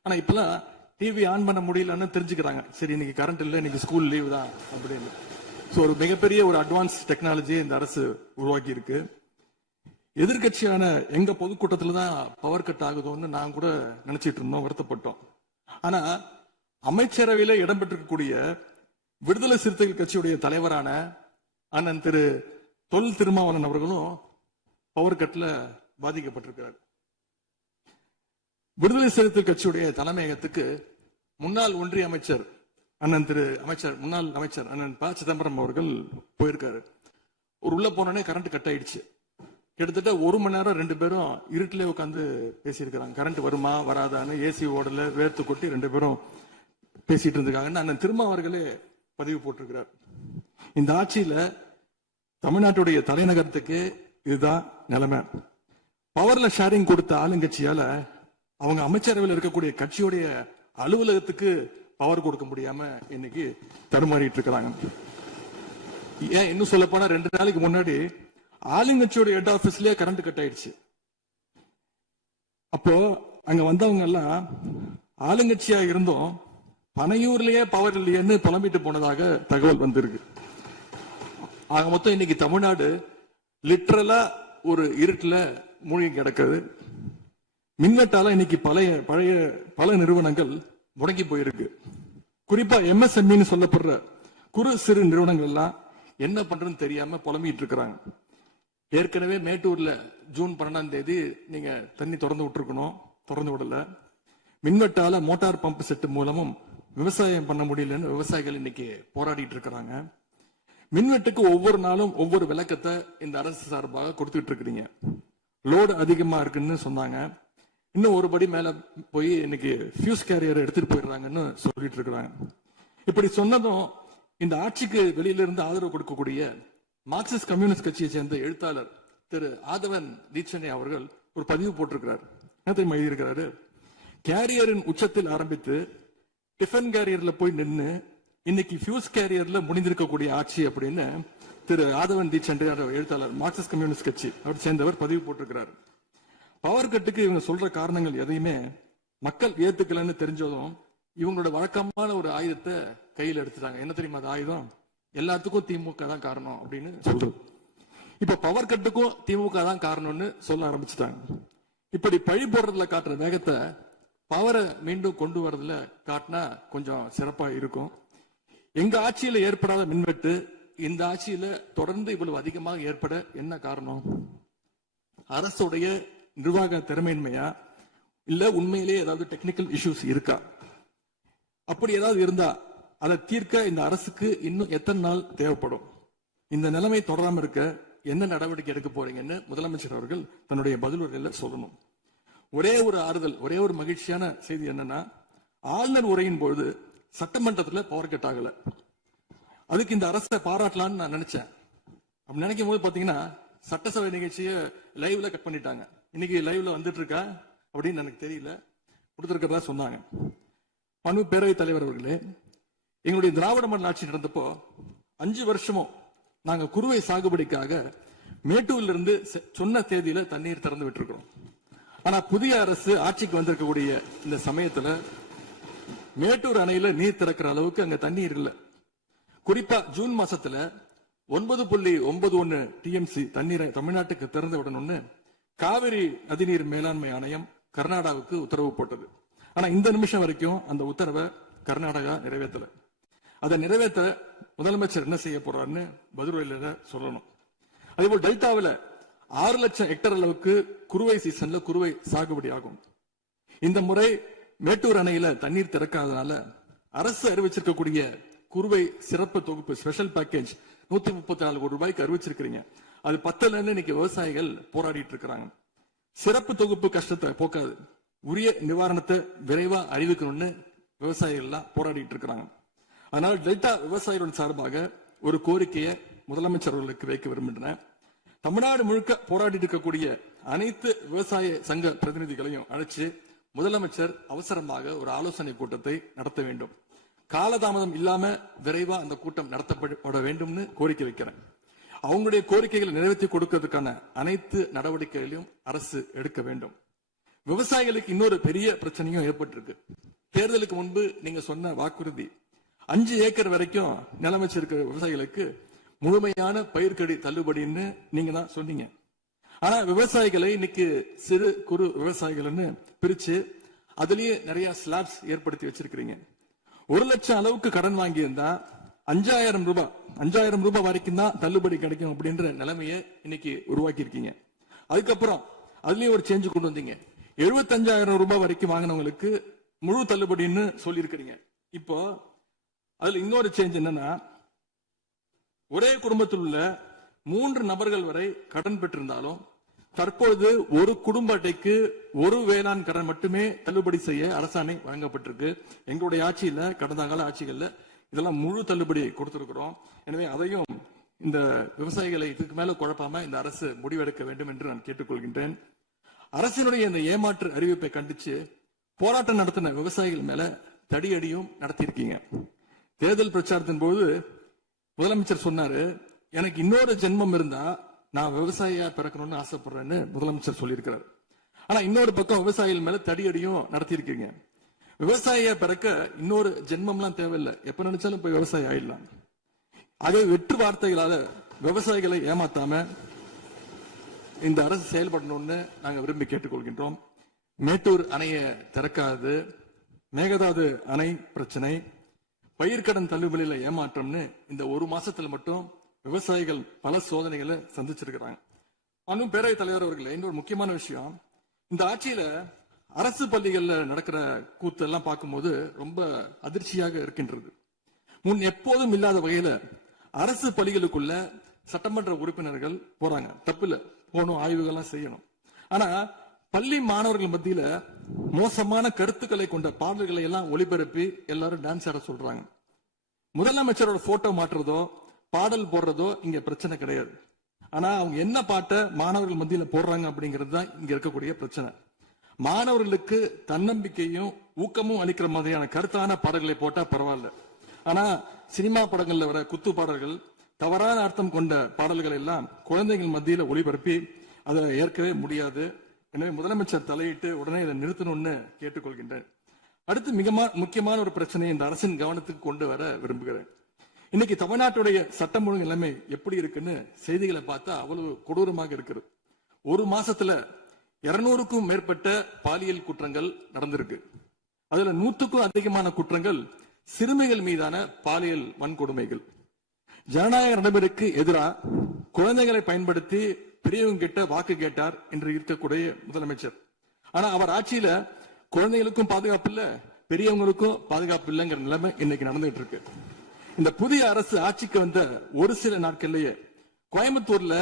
ஆனா இப்பெல்லாம் டிவி ஆன் பண்ண முடியலன்னு தெரிஞ்சுக்கிறாங்க, சரி இன்னைக்கு கரண்ட் இல்லை, இன்னைக்கு ஸ்கூல் லீவ் தான் அப்படின்னு. ஒரு மிகப்பெரிய ஒரு அட்வான்ஸ் டெக்னாலஜியை இந்த அரசு உருவாக்கி இருக்கு. எதிர்கட்சியான எங்க பொதுக்கூட்டத்துல தான் பவர் கட் ஆகுதோன்னு நான் கூட நினைச்சிட்டு இருந்தோம், வருத்தப்பட்டோம். ஆனா அமைச்சரவையில இடம்பெற்றிருக்கக்கூடிய விடுதலை சிறுத்தைகள் கட்சியுடைய தலைவரான அண்ணன் திரு தொல் திருமாவளவன் அவர்களும் பவர் கட்ல பாதிக்கப்பட்டிருக்கிறார். விடுதலை சிறுத்தைகள் கட்சியுடைய தலைமையகத்துக்கு முன்னாள் ஒன்றிய அமைச்சர் முன்னாள் அமைச்சர் அண்ணன் ப சிதம்பரம் அவர்கள் போயிருக்காரு. உள்ள போனோடனே கரண்ட் கட் ஆயிடுச்சு. கிட்டத்தட்ட 1 மணி நேரம் 2 பேரும் இருட்டிலே உட்காந்து பேசியிருக்கிறாங்க. கரண்ட் வருமா வராதான்னு ஏசி ஓடல, வேர்த்து கொட்டி 2 பேரும் பேசிட்டு இருந்திருக்காங்கன்னு அண்ணன் திருமாவர்களே பதிவு போட்டிருக்கிறார். இந்த ஆட்சியில தமிழ்நாட்டுடைய தலைநகரத்துக்கு இதுதான் நிலைமை. பவர்ல ஷேரிங் கொடுத்த ஆளுங்கட்சியால அவங்க அமைச்சரவையில் இருக்கக்கூடிய கட்சியுடைய அலுவலகத்துக்கு பவர் கொடுக்க முடியாம இன்னைக்கு தடுமாறிட்டு இருக்கிறாங்க. ஏன் இன்னும் சொல்ல போனா 2 நாளைக்கு முன்னாடி ஆளுங்கட்சியோட ஹெட் ஆபீஸ்லயே கரண்ட் கட் ஆயிடுச்சு. அப்போ அங்க வந்தவங்க எல்லாம் ஆளுங்கட்சியா இருந்தும் பனையூர்லயே பவர் இல்லையேன்னு புலம்பிட்டு போனதாக தகவல் வந்திருக்கு. ஆக மொத்தம் இன்னைக்கு தமிழ்நாடு லிட்டரலா ஒரு இருட்டுல மூழ்கி கிடக்குது. மின்வெட்டால இன்னைக்கு பல நிறுவனங்கள் முடங்கி போயிருக்கு. குறிப்பா MSME சொல்லப்படுற குறு சிறு நிறுவனங்கள் எல்லாம் என்ன பண்றதுன்னு தெரியாம புலம்பிட்டு இருக்கிறாங்க. ஏற்கனவே மேட்டூர்ல ஜூன் 12ஆம் தேதி நீங்க தண்ணி திறந்து விட்டுருக்கணும், திறந்து விடல. மின்வெட்டால மோட்டார் பம்ப் செட்டு மூலமும் விவசாயம் பண்ண முடியலன்னு விவசாயிகள் இன்னைக்கு போராடிட்டு இருக்கிறாங்க. மின்வெட்டுக்கு ஒவ்வொரு நாளும் ஒவ்வொரு விளக்கத்தை இந்த அரசு சார்பாக கொடுத்துட்டு இருக்கிறீங்க. லோடு அதிகமா இருக்குன்னு சொன்னாங்க. இன்னும் ஒரு படி மேல போய் இன்னைக்கு ஃபியூஸ் கேரியர் எடுத்துட்டு போயிடுறாங்கன்னு சொல்லிட்டு இருக்கிறாங்க. இப்படி சொன்னதும் இந்த ஆட்சிக்கு வெளியில இருந்து ஆதரவு கொடுக்கக்கூடிய மார்க்சிஸ்ட் கம்யூனிஸ்ட் கட்சியை சேர்ந்த எழுத்தாளர் திரு ஆதவன் தீட்சணை அவர்கள் ஒரு பதிவு போட்டிருக்கிறார். என்னத்தை எழுதியிருக்கிறாரு, கேரியரின் உச்சத்தில் ஆரம்பித்து டிஃபன் கேரியர்ல போய் நின்று இன்னைக்கு ஃபியூஸ் கேரியர்ல முடிந்திருக்கக்கூடிய ஆட்சி அப்படின்னு திரு ஆதவன் தீட்சணை எழுத்தாளர் மார்க்சிஸ்ட் கம்யூனிஸ்ட் கட்சி அவர் சேர்ந்தவர் பதிவு போட்டிருக்கிறார். பவர் கட்டுக்கு இவங்க சொல்ற காரணங்கள் எதையுமே மக்கள் ஏத்துக்கலன்னு தெரிஞ்சதும் இவங்களோட வழக்கமான ஒரு ஆயுதத்தை கையில் எடுத்துட்டாங்க. என்ன தெரியுமா அது ஆயுதம்? எல்லாத்துக்கும் திமுக தான் காரணம் அப்படின்னு சொல்றது. இப்ப பவர் கட்டுக்கும் திமுக தான் காரணம்னு சொல்ல ஆரம்பிச்சுட்டாங்க. இப்படி பழி போடுறதுல காட்டுற வேகத்தை பவரை மீண்டும் கொண்டு வரதுல காட்டினா கொஞ்சம் சிறப்பா இருக்கும். எங்க ஆட்சியில ஏற்படாத மின்வெட்டு இந்த ஆட்சியில தொடர்ந்து இவ்வளவு அதிகமாக ஏற்பட என்ன காரணம்? அரசுடைய நிர்வாக திறமையின்மையா, இல்ல உண்மையிலேயே ஏதாவது டெக்னிக்கல் இஷ்யூஸ் இருக்கா? அப்படி ஏதாவது இருந்தா அதை தீர்க்க இந்த அரசுக்கு இன்னும் எத்தனை நாள் தேவைப்படும்? இந்த நிலைமை தொடராம இருக்க என்ன நடவடிக்கை எடுக்க போறீங்கன்னு முதலமைச்சர் அவர்கள் தன்னுடைய பதிலுரையில சொல்லணும். ஒரே ஒரு ஆறுதல், ஒரே ஒரு மகிழ்ச்சியான செய்தி என்னன்னா, ஆளுநர் உரையின் பொழுது சட்டமன்றத்துல பவர் கட் ஆகல. அதுக்கு இந்த அரசை பாராட்டலாம்னு நான் நினைச்சேன். அப்படி நினைக்கும் போது பாத்தீங்கன்னா சட்டசபை நிகழ்ச்சியை லைவ்ல கட் பண்ணிட்டாங்க. இன்னைக்கு லைவ்ல வந்துட்டு இருக்கா அப்படின்னு எனக்கு தெரியல. கொடுத்திருக்கிறதா சொன்னாங்க. பணு பேரவைத் தலைவர் அவர்களே, எங்களுடைய திராவிட மாடல் ஆட்சி நடந்தப்போ 5 வருஷமும் நாங்க குறுவை சாகுபடிக்காக மேட்டூர்ல இருந்து சொன்ன தேதியில தண்ணீர் திறந்து விட்டுருக்கிறோம். ஆனா புதிய அரசு ஆட்சிக்கு வந்திருக்கக்கூடிய இந்த சமயத்துல மேட்டூர் அணையில நீர் திறக்கிற அளவுக்கு அங்க தண்ணீர் இல்ல. குறிப்பா ஜூன் மாசத்துல 9.91 டிஎம்சி தண்ணீரை தமிழ்நாட்டுக்கு திறந்து விடணும்னு காவிரி நதிநீர் மேலாண்மை ஆணையம் கர்நாடகாவுக்கு உத்தரவு போட்டது. ஆனா இந்த நிமிஷம் வரைக்கும் அந்த உத்தரவை கர்நாடகா நிறைவேற்றல. அதை நிறைவேற்ற முதலமைச்சர் என்ன செய்ய போறாருன்னு பதிலுரையில சொல்லணும். அதேபோல் டெல்டாவில் 6 லட்சம் ஹெக்டேர் அளவுக்கு குறுவை சீசன்ல குறுவை சாகுபடி ஆகும். இந்த முறை மேட்டூர் அணையில தண்ணீர் திறக்காதனால அரசு அறிவிச்சிருக்கக்கூடிய குறுவை சிறப்பு தொகுப்பு ஸ்பெஷல் பேக்கேஜ் 134 கோடி ரூபாய்க்கு அறிவிச்சிருக்கிறீங்க. அது பத்தலன்னு இன்னைக்கு விவசாயிகள் போராடிட்டு இருக்கிறாங்க. சிறப்பு தொகுப்பு கஷ்டத்தை போக்காது, உரிய நிவாரணத்தை விரைவா அறிவிக்கணும்னு விவசாயிகள் எல்லாம் போராடிட்டு இருக்கிறாங்க. அதனால டெல்டா விவசாயிகளின் சார்பாக ஒரு கோரிக்கையை முதலமைச்சர் அவர்களுக்கு வைக்க விரும்புகிறேன். தமிழ்நாடு முழுக்க போராடிட்டு இருக்கக்கூடிய அனைத்து விவசாய சங்க பிரதிநிதிகளையும் அழைச்சு முதலமைச்சர் அவசரமாக ஒரு ஆலோசனை கூட்டத்தை நடத்த வேண்டும். காலதாமதம் இல்லாம விரைவா அந்த கூட்டம் நடத்தப்பட வேண்டும்னு கோரிக்கை வைக்கிறேன். அவங்களுடைய கோரிக்கைகளை நிறைவேற்றி கொடுக்கிறதுக்கான அனைத்து நடவடிக்கைகளையும் அரசு எடுக்க வேண்டும். விவசாயிகளுக்கு இன்னொரு பெரிய பிரச்சனையும் ஏற்பட்டிருக்கு. தேர்தலுக்கு முன்பு நீங்க சொன்ன வாக்குறுதி 5 ஏக்கர் வரைக்கும் நிலம் வச்சிருக்கிற விவசாயிகளுக்கு முழுமையான பயிர்க்கடி தள்ளுபடின்னு நீங்க தான் சொன்னீங்க. ஆனா விவசாயிகளை இன்னைக்கு சிறு குறு விவசாயிகள்னு பிரிச்சு அதுலயே நிறைய ஸ்லாப்ஸ் ஏற்படுத்தி வச்சிருக்கிறீங்க. 1 லட்சம் அளவுக்கு கடன் வாங்கி இருந்தா 5000 ரூபாய் வரைக்கும் தான் தள்ளுபடி கிடைக்கும் அப்படின்ற நிலைமையை இன்னைக்கு உருவாக்கி இருக்கீங்க. அதுக்கப்புறம் அதுலயும் ஒரு சேஞ்ச் கொண்டு வந்தீங்க. 75,000 ரூபாய் வரைக்கும் வாங்கினவங்களுக்கு முழு தள்ளுபடின்னு சொல்லி இருக்கிறீங்க. இப்போ அதுல இன்னொரு சேஞ்ச் என்னன்னா, ஒரே குடும்பத்தில் உள்ள 3 நபர்கள் வரை கடன் பெற்றிருந்தாலும் தற்பொழுது ஒரு குடும்ப அட்டைக்கு ஒரு வேளாண் கடன் மட்டுமே தள்ளுபடி செய்ய அரசாணை வழங்கப்பட்டிருக்கு. எங்களுடைய ஆட்சியில, கடந்த கால ஆட்சிகள்ல இதெல்லாம் முழு தள்ளுபடி கொடுத்திருக்கிறோம். எனவே அதையும் இந்த விவசாயிகளை இதுக்கு மேல குழப்பாம இந்த அரசு முடிவெடுக்க வேண்டும் என்று நான் கேட்டுக்கொள்கின்றேன். அரசினுடைய இந்த ஏமாற்று அறிவிப்பை கண்டிச்சு போராட்டம் நடத்தின விவசாயிகள் மேல தடியடியும் நடத்தியிருக்கீங்க. தேர்தல் பிரச்சாரத்தின் போது முதலமைச்சர் சொன்னாரு, எனக்கு இன்னொரு ஜென்மம் இருந்தா நான் விவசாயியா பிறக்கணும்னு ஆசைப்படுறேன்னு முதலமைச்சர் சொல்லியிருக்கிறார். ஆனா இன்னொரு பக்கம் விவசாயிகள் மேல தடியடியும் நடத்தியிருக்கீங்க. விவசாயியா பிறக்க இன்னொரு ஜென்மம்லாம் தேவையில்லை, எப்ப நினைச்சாலும் போய் விவசாயி ஆயிடலாம். ஆகவே வெற்று வார்த்தைகளால விவசாயிகளை ஏமாத்தாம இந்த அரசு செயல்படணும்னு நாங்க விரும்பி கேட்டுக்கொள்கின்றோம். மேட்டூர் அணையை திறக்காது, மேகதாது அணை பிரச்சனை, பயிர்க்கடன் தள்ளுபடியில ஏமாற்றம்னு இந்த 1 மாசத்துல மட்டும் விவசாயிகள் பல சோதனைகளை சந்திச்சிருக்கிறாங்க. இன்னும் பேரவைத் தலைவர் அவர்களே, இன்னொரு முக்கியமான விஷயம், இந்த ஆட்சியில அரசு பள்ளிகள்ல நடக்கிற கூத்து எல்லாம் பார்க்கும்போது ரொம்ப அதிர்ச்சியாக இருக்கின்றது. முன் எப்போதும் இல்லாத வகையில அரசு பள்ளிகளுக்குள்ள சட்டமன்ற உறுப்பினர்கள் போறாங்க. தப்பில்ல, போகணும், ஆய்வுகள்லாம் செய்யணும். ஆனா பள்ளி மாணவர்கள் மத்தியில மோசமான கருத்துக்களை கொண்ட பாடல்களை எல்லாம் ஒளிபரப்பி எல்லாரும் டான்ஸ் ஆட சொல்றாங்க. முதலமைச்சரோட போட்டோ மாற்றுறதோ பாடல் போடுறதோ இங்க பிரச்சனை கிடையாது. ஆனா அவங்க என்ன பாட்டை மாணவர்கள் மத்தியில போடுறாங்க அப்படிங்கிறது தான் இங்க இருக்கக்கூடிய பிரச்சனை. மாணவர்களுக்கு தன்னம்பிக்கையும் ஊக்கமும் அளிக்கிற மாதிரியான கருத்தான பாடல்களை போட்டா பரவாயில்ல. ஆனா சினிமா படங்கள்ல வர குத்து பாடல்கள், தவறான அர்த்தம் கொண்ட பாடல்கள் எல்லாம் குழந்தைகள் மத்தியில ஒளிபரப்பி அதை ஏற்கவே முடியாது. எனவே முதலமைச்சர் தலையிட்டு உடனே இதை நிறுத்தணும்னு கேட்டுக்கொள்கின்றேன். அடுத்து மிக முக்கியமான ஒரு பிரச்சனையை இந்த அரசின் கவனத்துக்கு கொண்டு வர விரும்புகிறேன். இன்னைக்கு தமிழ்நாட்டுடைய சட்டம் ஒழுங்கு நிலைமை எப்படி இருக்குன்னு செய்திகளை பார்த்தா அவ்வளவு கொடூரமாக இருக்கிறது. 1 மாசத்துல 200க்கும் மேற்பட்ட பாலியல் குற்றங்கள் நடந்திருக்கு. அதுல 100க்கும் அதிகமான குற்றங்கள் சிறுமிகள் மீதான பாலியல் வன்கொடுமைகள். ஜனநாயக நடைமுறைக்கு எதிராக குழந்தைகளை பயன்படுத்தி பெரியவங்க கிட்ட வாக்கு கேட்டார் என்று இருக்கக்கூடிய முதலமைச்சர். ஆனா அவர் ஆட்சியில குழந்தைகளுக்கும் பாதுகாப்பு இல்ல, பெரியவங்களுக்கும் பாதுகாப்பு இல்லைங்கிற நிலைமை இன்னைக்கு நடந்துட்டு இருக்கு. இந்த புதிய அரசு ஆட்சிக்கு வந்த ஒரு சில நாட்கள்லயே கோயம்புத்தூர்ல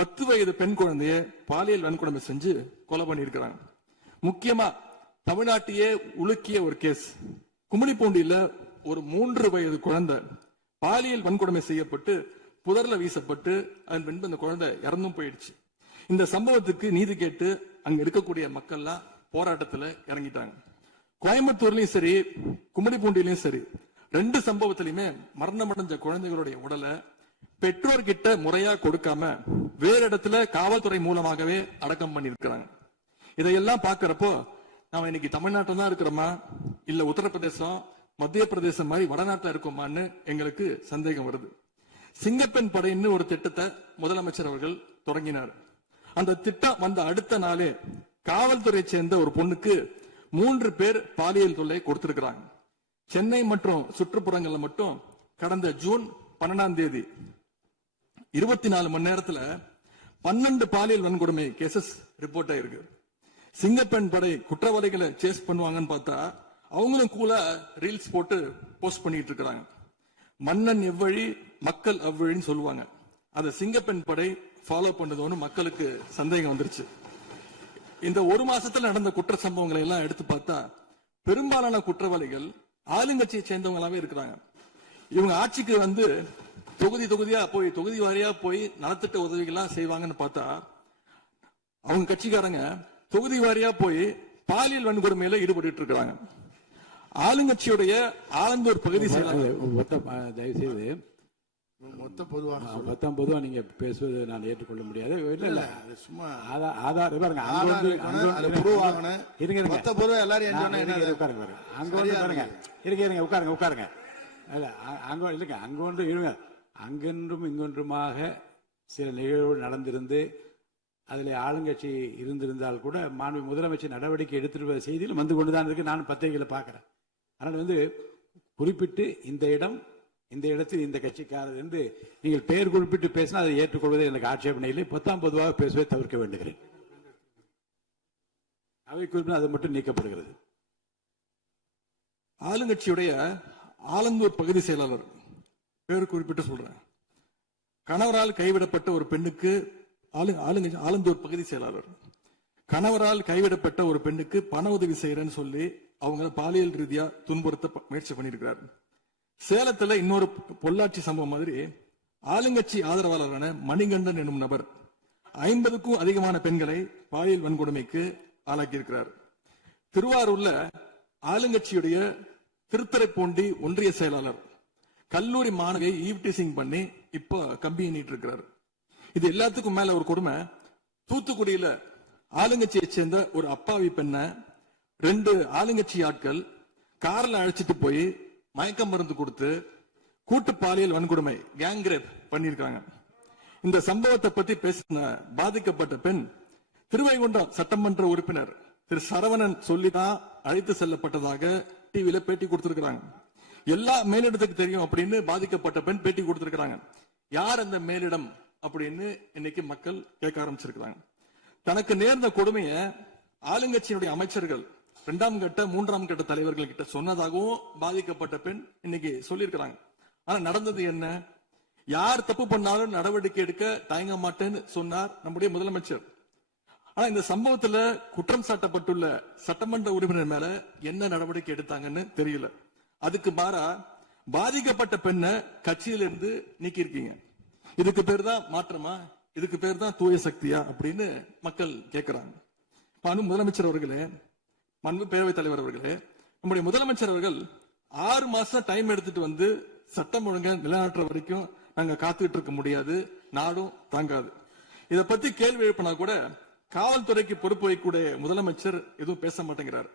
10 வயது பெண் குழந்தைய பாலியல் வன்கொடுமை செஞ்சு கொலை பண்ணி இருக்கிறாங்க. முக்கியமா தமிழ்நாட்டையே உலுக்கிய ஒரு கேஸ், கும்மிடிப்பூண்டியில ஒரு 3 வயது குழந்தை பாலியல் வன்கொடுமை செய்யப்பட்டு புதர்ல வீசப்பட்டு அதன் பின்பு அந்த குழந்தை இறந்தும் போயிடுச்சு. இந்த சம்பவத்துக்கு நீதி கேட்டு அங்க இருக்கக்கூடிய மக்கள்லாம் போராட்டத்துல இறங்கிட்டாங்க. கோயம்புத்தூர்லயும் சரி கும்மிடிப்பூண்டிலையும் சரி 2 சம்பவத்திலுமே மரணமடைஞ்ச குழந்தைகளுடைய உடலை பெற்றோர்கிட்ட முறையா கொடுக்காம வேற இடத்துல காவல்துறை மூலமாகவே அடக்கம் பண்ணிருக்கிறாங்க. இதையெல்லாம் பாக்குறப்போ நாம இன்னைக்கு தமிழ்நாட்டில் தான் இருக்கிறோமா இல்ல உத்தரப்பிரதேசம் மத்திய பிரதேசம் மாதிரி வடநாட்டில் இருக்கோமான்னு எங்களுக்கு சந்தேகம் வருது. சிங்கப்பெண் படைன்னு ஒரு திட்டத்தை முதலமைச்சர் அவர்கள் தொடங்கினார். அந்த திட்டம் வந்த அடுத்த நாளே காவல்துறை சேர்ந்த ஒரு பொண்ணுக்கு 3 பேர் பாலியல் தொல்லை கொடுத்திருக்கிறாங்க. சென்னை மற்றும் சுற்றுப்புறங்கள்ல மட்டும் கடந்த ஜூன் 12ஆம் தேதி 24 மணி நேரத்துல 12 பாலியல் வன்கொடுமை கேசஸ் ரிப்போர்ட் ஆயிருக்கு. சிங்கப்பெண் படை குற்றவாளிகளை சேஸ் பண்ணுவாங்கன்னு பார்த்தா அவங்களும் கூட ரீல்ஸ் போட்டு போஸ்ட் பண்ணிட்டு இருக்காங்க. மன்னன் எவ்வழி மக்கள் அவ்வழின்னு சொல்லுவாங்க. அதை சிங்கப்பெண் படை ஃபாலோ பண்ணதோன்னு மக்களுக்கு சந்தேகம் வந்துருச்சு. இந்த 1 மாசத்துல நடந்த குற்ற சம்பவங்களை எல்லாம் எடுத்து பார்த்தா பெரும்பாலான குற்றவாளிகள் ஆளுங்கட்சியை சேர்ந்தவங்களாவே இருக்கிறாங்க. இவங்க ஆட்சிக்கு வந்து தொகுதியா போய் தொகுதி வாரியா போய் நலத்திட்ட உதவிகள்லாம் செய்வாங்கன்னு பார்த்தா அவங்க கட்சிக்காரங்க தொகுதி வாரியா போய் பாலியல் வன்கொடுமையில ஈடுபட்டு இருக்காங்க. ஆளுங்கட்சியுடைய ஆலந்தூர் பகுதி தயவு செய்து மொத்தம் பொதுவா நீங்க பேசுவது நான் ஏற்றுக்கொள்ள முடியாது. இல்ல சும்மா ஆதார் பாருங்க. உட்காருங்க. அங்கொன்றும் இங்கொன்றுமாக சில நிகழ்வுகள் நடந்திருந்து அதில் ஆளுங்கட்சி இருந்திருந்தால் கூட மாண்பு முதலமைச்சர் நடவடிக்கை எடுத்துருவ செய்தியில் வந்து கொண்டுதான் இருக்கு. நான் பத்திரிகைகளை பார்க்கிறேன். அதனால குறிப்பிட்டு இந்த இடத்தில் இந்த கட்சிக்காரர் என்று நீங்கள் பெயர் குறிப்பிட்டு பேசினா அதை ஏற்றுக்கொள்வதை எனக்கு ஆட்சேபனை இல்லை. பொதுவாக பேசுவதை தவிர்க்க வேண்டுகிறேன். அவை குறிப்பிட்டு அது மட்டும் நீக்கப்படுகிறது. ஆளுங்கட்சியுடைய ஆலந்தூர் பகுதி செயலாளர் பேர் குறிப்பிட்டு சொல்றேன். கணவரால் கைவிடப்பட்ட ஒரு பெண்ணுக்கு ஆலந்தூர் பகுதி செயலாளர் கணவரால் கைவிடப்பட்ட ஒரு பெண்ணுக்கு பண உதவி செய்யறேன்னு சொல்லி அவங்க பாலியல் ரீதியா துன்புறுத்த முயற்சி பண்ணிருக்கிறார். சேலத்துல இன்னொரு பொள்ளாச்சி சம்பவம் மாதிரி ஆளுங்கட்சி ஆதரவாளரான மணிகண்டன் என்னும் நபர் 50க்கும் அதிகமான பெண்களை பாலியல் வன்கொடுமைக்கு ஆளாக்கியிருக்கிறார். திருவாரூர்ல ஆளுங்கட்சியுடைய திருத்துறைப்பூண்டி ஒன்றிய செயலாளர் கல்லூரி மாணவியை ஈவ்டீசிங் பண்ணி இப்ப கம்பி எண்ணிட்டு இருக்கிறார். இது எல்லாத்துக்கும் மேல ஒரு கொடுமை, தூத்துக்குடியில ஆளுங்கட்சியை சேர்ந்த ஒரு அப்பாவி பெண்ணை 2 ஆளுங்கட்சி ஆட்கள் கார்ல அழைச்சிட்டு போய் மயக்க மருந்து கொடுத்து கூட்டு பாலியல் வன்கொடுமை கேங் ரேப் பண்ணிருக்காங்க. இந்த சம்பவத்தை பத்தி பேசின பாதிக்கப்பட்ட பெண் திருவைகுண்டம் சட்டமன்ற உறுப்பினர் திரு சரவணன் சொல்லிதான் அழைத்து செல்லப்பட்டதாக டிவியில பேட்டி கொடுத்திருக்கிறாங்க. எல்லா மேலிடத்துக்கு தெரியும் அப்படின்னு பாதிக்கப்பட்ட பெண் பேட்டி கொடுத்திருக்கிறாங்க. யார் அந்த மேலிடம் அப்படின்னு இன்னைக்கு மக்கள் கேட்க ஆரம்பிச்சிருக்கிறாங்க. தனக்கு நேர்ந்த கொடுமையை ஆளுங்கட்சியினுடைய அமைச்சர்கள் 2ஆம் கட்ட 3ஆம் கட்ட தலைவர்கள் கிட்ட சொன்னதாகவும் பாதிக்கப்பட்ட பெண் இன்னைக்கு சொல்லியிருக்கிறாங்க. ஆனா நடந்தது என்ன? யார் தப்பு பண்ணாலும் நடவடிக்கை எடுக்க தயங்க மாட்டேன்னு சொன்னார் நம்முடைய முதலமைச்சர். ஆனா இந்த சம்பவத்துல குற்றம் சாட்டப்பட்டுள்ள சட்டமன்ற உறுப்பினர் மேல என்ன நடவடிக்கை எடுத்தாங்கன்னு தெரியல. அதுக்கு மாறா பாதிக்கப்பட்ட பெண்ணை கட்சியிலிருந்து நீக்கி இருக்கீங்க. இதுக்கு பேர் தான் மாற்றமா? இதுக்கு பேர் தான் தூய சக்தியா அப்படின்னு மக்கள் கேட்கிறாங்க. முதலமைச்சர் அவர்களே, மாண்பு பேரவைத் தலைவர் அவர்களே, நம்முடைய முதலமைச்சர் அவர்கள் 6 மாசம் டைம் எடுத்துட்டு வந்து சட்டம் ஒழுங்கை நிலைநாட்டுற வரைக்கும் நாங்க காத்துக்கிட்டு இருக்க முடியாது, நாடும் தாங்காது. இதை பத்தி கேள்வி எழுப்பினா கூட காவல்துறைக்கு பொறுப்பு வைக்கக்கூடிய முதலமைச்சர் எதுவும் பேச மாட்டேங்கிறார்.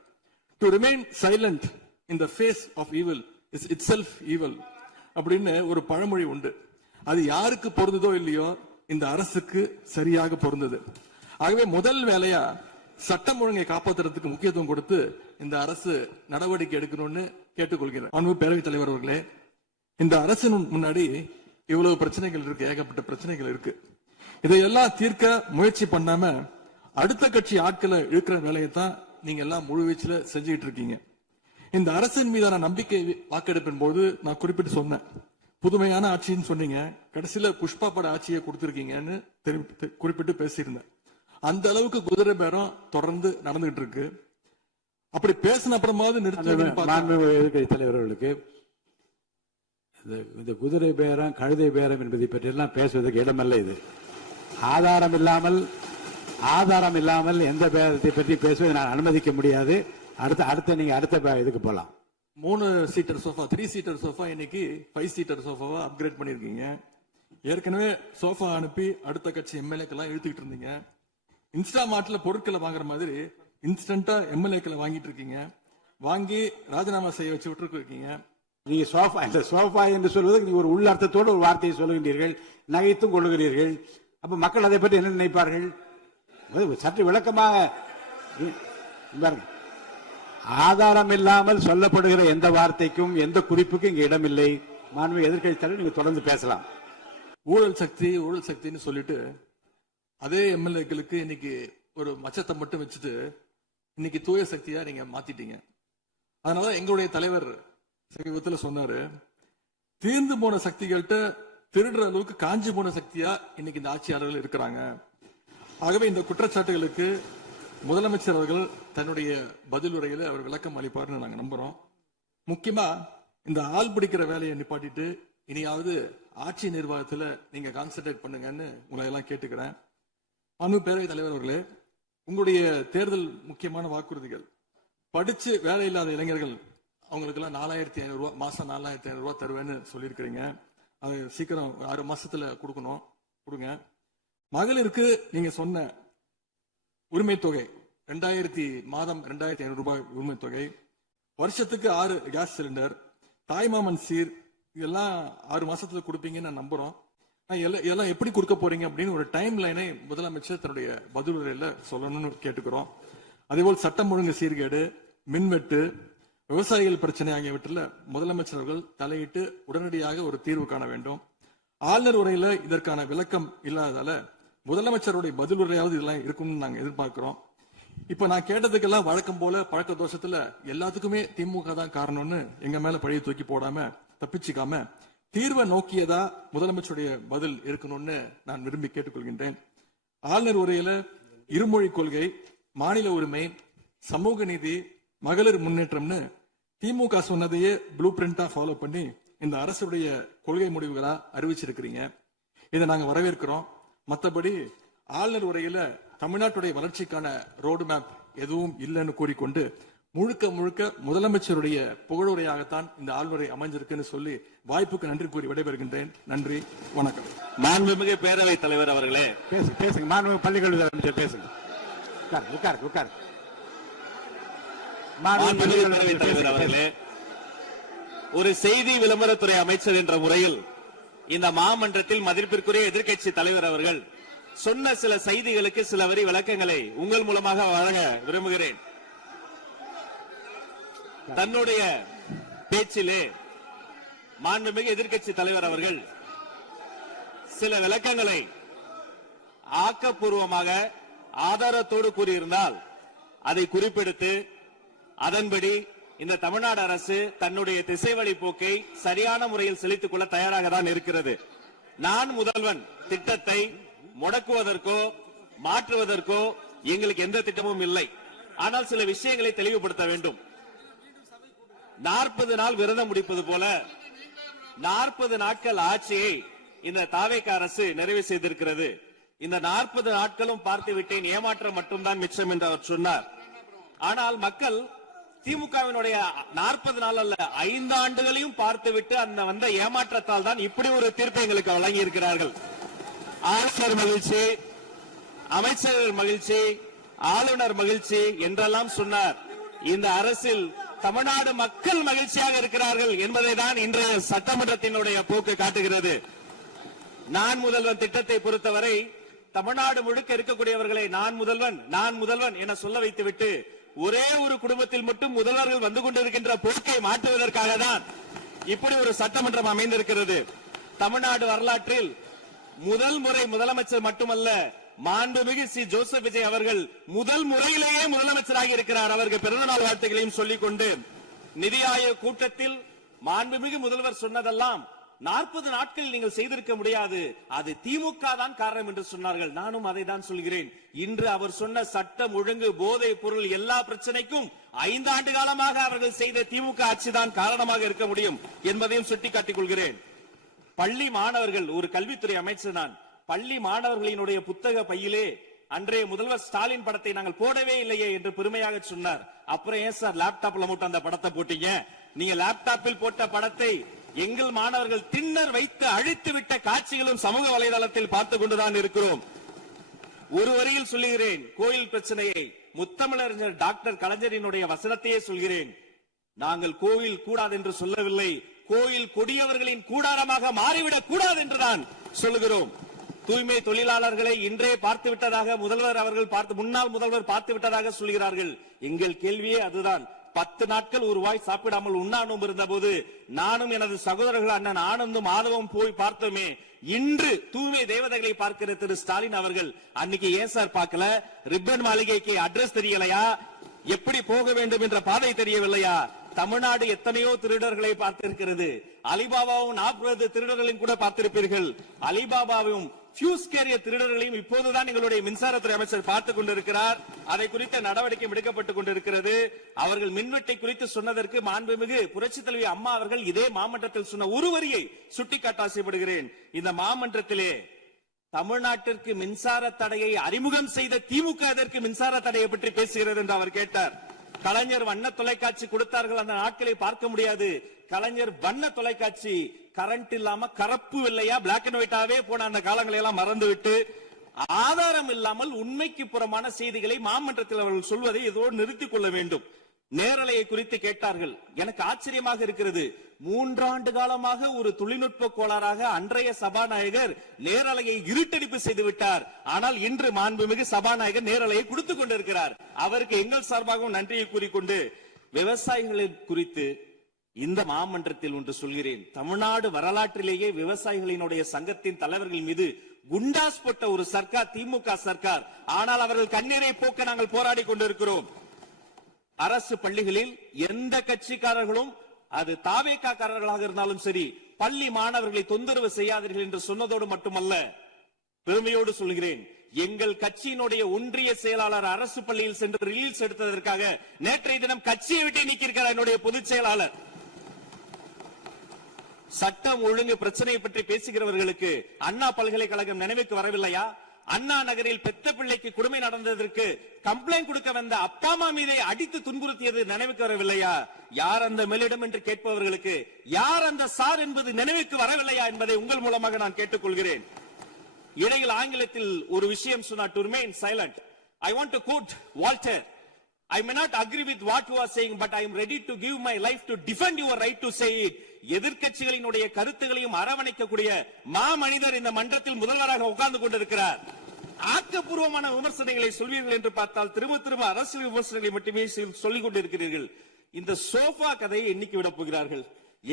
To remain silent in the face of evil is itself evil அப்படின்னு ஒரு பழமொழி உண்டு. அது யாருக்கு பொருந்ததோ இல்லையோ இந்த அரசுக்கு சரியாக பொருந்தது. ஆகவே முதல் வேலையா சட்டம் ஒழுங்கை காப்பாற்றுறதுக்கு முக்கியத்துவம் கொடுத்து இந்த அரசு நடவடிக்கை எடுக்கணும்னு கேட்டுக்கொள்கிறேன். அன்பு பேரவைத் தலைவர் அவர்களே, இந்த அரசு முன்னாடி இவ்வளவு பிரச்சனைகள் இருக்கு, ஏகப்பட்ட பிரச்சனைகள் இருக்கு. இதையெல்லாம் தீர்க்க முயற்சி பண்ணாம அடுத்த கட்சி ஆட்களை இழுக்கிற வேலையை தான் நீங்க எல்லாம் முழுவீச்சுல செஞ்சுட்டு இருக்கீங்க. இந்த அரசின் மீதான நம்பிக்கை வாக்கெடுப்பின் போது நான் குறிப்பிட்டு சொன்னேன், புதுமையான ஆட்சின்னு சொன்னீங்க, கடைசியில புஷ்பா பட ஆட்சியை கொடுத்திருக்கீங்கன்னு குறிப்பிட்டு பேசியிருந்தேன். அந்த அளவுக்கு குதிரை பேரம் தொடர்ந்து நடந்துகிட்டு இருக்கு. அப்படி பேசின அப்புறமாவது நிறுத்த தலைவர்களுக்கு இந்த குதிரை பேரம் கழுதை பேரம் என்பதை பற்றி எல்லாம் பேசுவதற்கு இடமல்ல. இது ஆதாரம் இல்லாமல் எந்த பேரத்தை பற்றி பேசுவதை நான் அனுமதிக்க முடியாது. அடுத்த இதுக்கு போலாம். 3 சீட்டர் சோஃபா 3 சீட்டர் சோஃபா இன்னைக்கு 5 சீட்டர் சோஃபாவா அப்கிரேட் பண்ணிருக்கீங்க. ஏற்கனவே சோஃபா அனுப்பி அடுத்த கட்சி எம்எல்ஏக்கெல்லாம் இழுத்துக்கிட்டு இருந்தீங்க. இன்ஸ்டா மார்ட்ல பொருட்களை வாங்குற மாதிரி இன்ஸ்டன்டா எம்எல்ஏக்களை வாங்கிட்டு இருக்கீங்க. வாங்கி ராஜினாமா செய்ய வச்சு விட்டு இருக்கீங்க. நீங்க சோஃபா என்று சொல்வதற்கு நீங்க ஒரு உள்ளர்த்தத்தோடு ஒரு வார்த்தையை சொல்லுகின்றீர்கள், நகைத்தும் கொள்ளுகிறீர்கள். அப்ப மக்கள் அதை பற்றி என்ன நினைப்பார்கள்? சற்று விளக்கமாக பாருங்க. ஆதாரம் இல்லாமல் சொல்லப்படுகிற எந்த வார்த்தைக்கும் எந்த குறிப்புக்கும் இங்க இடமில்லை. மாண்புமிகு எதிர்க்கட்சி தலைவர், நீங்க தொடர்ந்து பேசலாம். ஊழல் சக்தின்னு சொல்லிட்டு அதே எம்எல்ஏக்களுக்கு இன்னைக்கு ஒரு மச்சத்தை மட்டும் வச்சுட்டு இன்னைக்கு தூய சக்தியா நீங்க மாத்திட்டீங்க. அதனால எங்களுடைய தலைவர் சமீபத்தில் சொன்னாரு, தீர்ந்து போன சக்திகள்கிட்ட திருடுற அளவுக்கு காஞ்சி போன சக்தியா இன்னைக்கு இந்த ஆட்சியாளர்கள் இருக்கிறாங்க. ஆகவே இந்த குற்றச்சாட்டுகளுக்கு முதலமைச்சர் அவர்கள் தன்னுடைய பதிலுரையில அவர் விளக்கம் அளிப்பார்னு நாங்க நம்புறோம். முக்கியமா இந்த ஆள் பிடிக்கிற வேலையை நிப்பாட்டிட்டு இனியாவது ஆட்சி நிர்வாகத்துல நீங்க கான்சென்ட்ரேட் பண்ணுங்கன்னு உங்களை எல்லாம் கேட்டுக்கிறேன். பேரவைத் தலைவர் அவர்களே, உங்களுடைய தேர்தல் முக்கியமான வாக்குறுதிகள், படிச்சு வேலை இல்லாத இளைஞர்கள் அவங்களுக்கு எல்லாம் 4500 ரூபாய் மாசம் 4500 ரூபாய் தருவேன்னு சொல்லியிருக்கிறீங்க. அது சீக்கிரம் 6 மாசத்துல கொடுங்க. மகளிருக்கு நீங்க சொன்ன உரிமை தொகை 2500 ரூபாய் உரிமை தொகை, வருஷத்துக்கு 6 கேஸ் சிலிண்டர், தாய்மாமன் சீர், இதெல்லாம் 6 மாசத்துல கொடுப்பீங்கன்னு நான் நம்புறோம். இதெல்லாம் எப்படி கொடுக்க போறீங்க அப்படின்னு ஒரு டைம் லைனை முதலமைச்சர் தன்னுடைய பதிலுரையில சொல்லணும்னு கேட்டுக்கிறோம். அதேபோல் சட்டம் ஒழுங்கு சீர்கேடு, மின்வெட்டு, விவசாயிகள் பிரச்சனை ஆகியவற்றில் முதலமைச்சர் அவர்கள் தலையிட்டு உடனடியாக ஒரு தீர்வு காண வேண்டும். ஆளுநர் உரையில இதற்கான விளக்கம் இல்லாததால முதலமைச்சருடைய பதில் உரையாவது இதெல்லாம் இருக்கும்னு நாங்க எதிர்பார்க்கிறோம். இப்ப நான் கேட்டதுக்கெல்லாம் வழக்கம் போல பழக்க தோஷத்துல எல்லாத்துக்குமே திமுக தான் காரணம்னு எங்க மேல பழிய தூக்கி போடாம தப்பிச்சுக்காம தீர்வை நோக்கியதா முதலமைச்சருடைய பதில் இருக்கணும்னு நான் விரும்பி கேட்டுக்கொள்கின்றேன். ஆளுநர் உரையில இருமொழி கொள்கை, மாநில உரிமை, சமூக நீதி, மகளிர் முன்னேற்றம்னு திமுக சொன்னதையே ப்ளூ பிரிண்டா ஃபாலோ பண்ணி இந்த அரசுடைய கொள்கை முடிவுகளா அறிவிச்சிருக்கிறீங்க. இதை நாங்க வரவேற்கிறோம். மற்றபடி ஆளுநர் உரையில தமிழ்நாட்டுடைய வளர்ச்சிக்கான ரோடு மேப் எதுவும் இல்லைன்னு கூறிக்கொண்டு முழுக்க முதலமைச்சருடைய புகழுரையாகத்தான் இந்த ஆளுநரை அமைஞ்சிருக்குன்னு சொல்லி வாய்ப்புக்கு நன்றி கூறி விடைபெறுகின்றேன். நன்றி, வணக்கம். மாண்புமிகு பேரவைத் தலைவர் அவர்களே, பேசுங்க. மாண்புமிகு பள்ளிக்கல்வி அமைச்சர் பேசுங்க. உட்கார். மாண்புமிகு பேரவைத் தலைவர் அவர்களே, ஒரு செய்தி விளம்பரத்துறை அமைச்சர் என்ற முறையில் இந்த மாமன்றத்தில் மதிப்பிற்குரிய எதிர்க்கட்சி தலைவர் அவர்கள் சொன்ன சில செய்திகளுக்கு சில வரி விளக்கங்களை உங்கள் மூலமாக வழங்க விரும்புகிறேன். தன்னுடைய பேச்சிலே மாண்புமிகு எதிர்க்கட்சி தலைவர் அவர்கள் சில விளக்கங்களை ஆக்கப்பூர்வமாக ஆதாரத்தோடு கூறியிருந்தால் அதை குறிப்பெடுத்து அதன்படி இந்த தமிழ்நாடு அரசு தன்னுடைய திசைவழி போக்கை சரியான முறையில் செலுத்திக் கொள்ள தயாராக தான் இருக்கிறது. நான் முதல்வன் திட்டத்தை முடக்குவதற்கோ மாற்றுவதற்கோ எங்களுக்கு எந்த திட்டமும் இல்லை. ஆனால் சில விஷயங்களை தெளிவுபடுத்த வேண்டும். 40 நாள் விரதம் முடிப்பது போல 40 நாட்கள் ஆட்சியை இந்த தாவேக அரசு நிறைவு செய்திருக்கிறது. இந்த 40 நாட்களும் பார்த்து விட்டேன், ஏமாற்றம் மட்டும்தான் மிச்சம் என்று அவர் சொன்னார். ஆனால் மக்கள் திமுகவினுடைய 40 நாள் அல்ல 5 ஆண்டுகளையும் பார்த்துவிட்டு அந்த வந்த ஏமாற்றத்தால் தான் இப்படி ஒரு தீர்ப்பை எங்களுக்கு வழங்கி இருக்கிறார்கள். ஆளுநர் மகிழ்ச்சி, அமைச்சர்கள் மகிழ்ச்சி, ஆளுநர் மகிழ்ச்சி என்றெல்லாம் சொன்னார். இந்த அரசில் தமிழ்நாடு மக்கள் மகிழ்ச்சியாக இருக்கிறார்கள் என்பதை தான் இன்றைய சட்டமன்றத்தினுடைய போக்கு காட்டுகிறது. நான் முதல்வன் திட்டத்தை பொறுத்தவரை தமிழ்நாடு முழுக்க இருக்கக்கூடியவர்களை நான் முதல்வன் என சொல்ல வைத்துவிட்டு ஒரே ஒரு குடும்பத்தில் மட்டும் முதல்வர்கள் வந்து கொண்டிருக்கின்ற போக்கை மாற்றுவதற்காக தான் இப்படி ஒரு சட்டமன்றம் அமைந்திருக்கிறது. தமிழ்நாடு வரலாற்றில் முதல் முறை முதலமைச்சர் மட்டுமல்ல, மாண்புமிகு சி ஜோசப் விஜய் அவர்கள் முதல் முறையிலேயே முதலமைச்சராக இருக்கிறார். அவருக்கு பிறந்தநாள் வாழ்த்துக்களையும் சொல்லிக் கொண்டு, நிதி ஆயோக் கூட்டத்தில் மாண்புமிகு முதல்வர் சொன்னதெல்லாம் 40 நாட்கள் நீங்கள் செய்திருக்க முடியாது, அது திமுக தான் காரணம் என்று சொன்னார்கள். நானும் அதை தான் சொல்கிறேன். இன்று அவர் சொன்ன சட்டம் ஒழுங்கு, போதை பொருள் எல்லா பிரச்சனைக்கும் 5 ஆண்டு காலமாக அவர்கள் செய்த திமுக ஆட்சி தான் காரணமாக இருக்க முடியும் என்பதையும் சுட்டிக்காட்டிக் கொள்கிறேன். பள்ளி மாணவர்கள், ஒரு கல்வித்துறை அமைச்சர் நான், பள்ளி மாணவர்களினுடைய புத்தக பையிலே அன்றைய முதல்வர் ஸ்டாலின் படத்தை நாங்கள் போடவே இல்லையே என்று பெருமையாக சொன்னார். அப்புறம் ஏன் சார் லேப்டாப்ல மட்டும் அந்த படத்தை போட்டீங்க? நீங்க லேப்டாப்பில் போட்ட படத்தை எங்கள் மாணவர்கள் திண்ணர் வைத்து அழித்து விட்ட காட்சிகளும் சமூக வலைதளத்தில் பார்த்து கொண்டுதான் இருக்கிறோம். ஒரு வரியில் சொல்லுகிறேன், கோயில் பிரச்சனையை முத்தமிழறிஞர் டாக்டர் கலைஞரினுடைய வசனத்தையே சொல்கிறேன். நாங்கள் கோயில் கூடாது என்று சொல்லவில்லை, கோயில் கொடியவர்களின் கூடாரமாக மாறிவிடக் கூடாது என்றுதான் சொல்லுகிறோம். தூய்மை தொழிலாளர்களை இன்றே பார்த்து விட்டதாக முன்னாள் முதல்வர் பார்த்து விட்டதாக சொல்கிறார்கள். எங்கள் கேள்வியே அதுதான். 10 நாட்கள் ஒரு வாய் சாப்பிடாமல் உண்ணாநோம்பு இருந்த போது நானும் எனது சகோதரர்கள் அண்ணன் ஆனந்தும் மாதவம் போய் பார்த்தோமே. இன்று தூய்மை தேவதைகளை பார்க்கிற திரு ஸ்டாலின் அவர்கள் அன்னைக்கு ஏன் சார் பார்க்கல? ரிப்பன் மாளிகைக்கு அட்ரஸ் தெரியலையா? எப்படி போக வேண்டும் என்ற பாதை தெரியவில்லையா? தமிழ்நாடு எத்தனையோ திருடர்களை பார்த்திருக்கிறது. அலிபாபாவும் 40 திருடர்களையும் கூட பார்த்திருப்பீர்கள். அலிபாபாவும் ஃபியூஸ் கேரியர் திருடர்களையும் இப்போதுதான் எங்களுடைய மின்சாரத்துறை அமைச்சர் பார்த்துக் கொண்டிருக்கிறார். அதை குறித்த நடவடிக்கை எடுக்கப்பட்டுக் கொண்டிருக்கிறது. அவர்கள் மின்வெட்டை குறித்து சொன்னதற்கு மாண்புமிகு புரட்சி தலைவி அம்மா அவர்கள் இதே மாமன்றத்தில் சொன்ன ஒரு வரியை சுட்டிக்காட்ட ஆசைப்படுகிறேன். இந்த மாமன்றத்திலே தமிழ்நாட்டிற்கு மின்சார தடையை அறிமுகம் செய்த திமுக எதற்கு மின்சார தடையை பற்றி பேசுகிறது என்று அவர் கேட்டார். கலைஞர் வண்ண தொலைக்காட்சி கொடுத்தார்கள், அந்த நாட்களை பார்க்க முடியாது. கலைஞர் வண்ண தொலைக்காட்சி கரண்ட் இல்லாம கருப்பு வெள்ளையா பிளாக் அண்ட் ஒயிட்டாவே போன அந்த காலங்களை எல்லாம் மறந்துவிட்டு ஆதாரம் இல்லாமல் உண்மைக்கு புறமான செய்திகளை மாமன்றத்தில் அவர்கள் சொல்வதை இதோடு நிறுத்திக் கொள்ள வேண்டும். நேரலையை குறித்து கேட்டார்கள். எனக்கு ஆச்சரியமாக இருக்கிறது. 3 ஆண்டு காலமாக ஒரு தொழில்நுட்ப கோளாறாக அன்றைய சபாநாயகர் நேரலையை இருட்டடிப்பு செய்து விட்டார். ஆனால் இன்று மாண்புமிகு சபாநாயகர் நேரலையை கொடுத்துக் கொண்டிருக்கிறார். அவருக்கு எங்கள் சார்பாகவும் நன்றியை கூறிக்கொண்டு விவசாயிகளை குறித்து இந்த மாமன்றத்தில் ஒன்று சொல்கிறேன். தமிழ்நாடு வரலாற்றிலேயே விவசாயிகளினுடைய சங்கத்தின் தலைவர்கள் மீது குண்டாஸ் போட்ட ஒரு சர்க்கார் திமுக சர்க்கார். ஆனால் அவர்கள் கண்ணீரை போக்க நாங்கள் போராடி கொண்டிருக்கிறோம். அரசு பள்ளிகளில் எந்த கட்சிக்காரர்களும் அது தாவேக்காரர்களாக இருந்தாலும் சரி பள்ளி மாணவர்களை தொந்தரவு செய்யாதீர்கள் என்று சொன்னதோடு மட்டுமல்ல, பெருமையோடு சொல்கிறேன், எங்கள் கட்சியினுடைய ஒன்றிய செயலாளர் அரசு பள்ளியில் சென்று ரீல்ஸ் எடுத்ததற்காக நேற்றைய தினம் கட்சியை விட்டு நீக்கியிருக்கிறார் என்னுடைய பொதுச் செயலாளர். சட்டம் ஒழுங்கு பிரச்சனையை பற்றி பேசுகிறவர்களுக்கு அண்ணா பல்கலைக்கழகம் நினைவுக்கு வரவில்லையா? அண்ணா நகரில் பெத்த பிள்ளைக்கு கொடுமை நடந்ததற்கு கம்ப்ளைண்ட் கொடுக்க வந்த அப்பா அம்மா மீதை அடித்து துன்புறுத்தியது நினைவுக்கு வரவில்லையா? யார் அந்த மேலிடம் என்று கேட்பவர்களுக்கு யார் அந்த சார் என்பது நினைவுக்கு வரவில்லையா என்பதை உங்கள் மூலமாக நான் கேட்டுக்கொள்கிறேன். இடையில் ஆங்கிலத்தில் ஒரு விஷயம் சொன்னார், to remain silent. I want to quote Walter. I may not agree with what you are saying, but I am ready to give my life to defend your right to say it. எதிர்க்கட்சிகளினுடைய கருத்துகளையும் அரவணைக்கக்கூடிய மாமனிதர் இந்த மன்றத்தில் முதல்வராக உட்கார்ந்து கொண்டிருக்கிறார். ஆக்கப்பூர்வமான விமர்சனங்களை சொல்வீர்கள் என்று பார்த்தால் திரும்ப அரசியல் விமர்சனங்களை மட்டுமே சொல்லிக் கொண்டிருக்கிறீர்கள். இந்த சோஃபா கதையை என்னைக்கு விட போகிறார்கள்?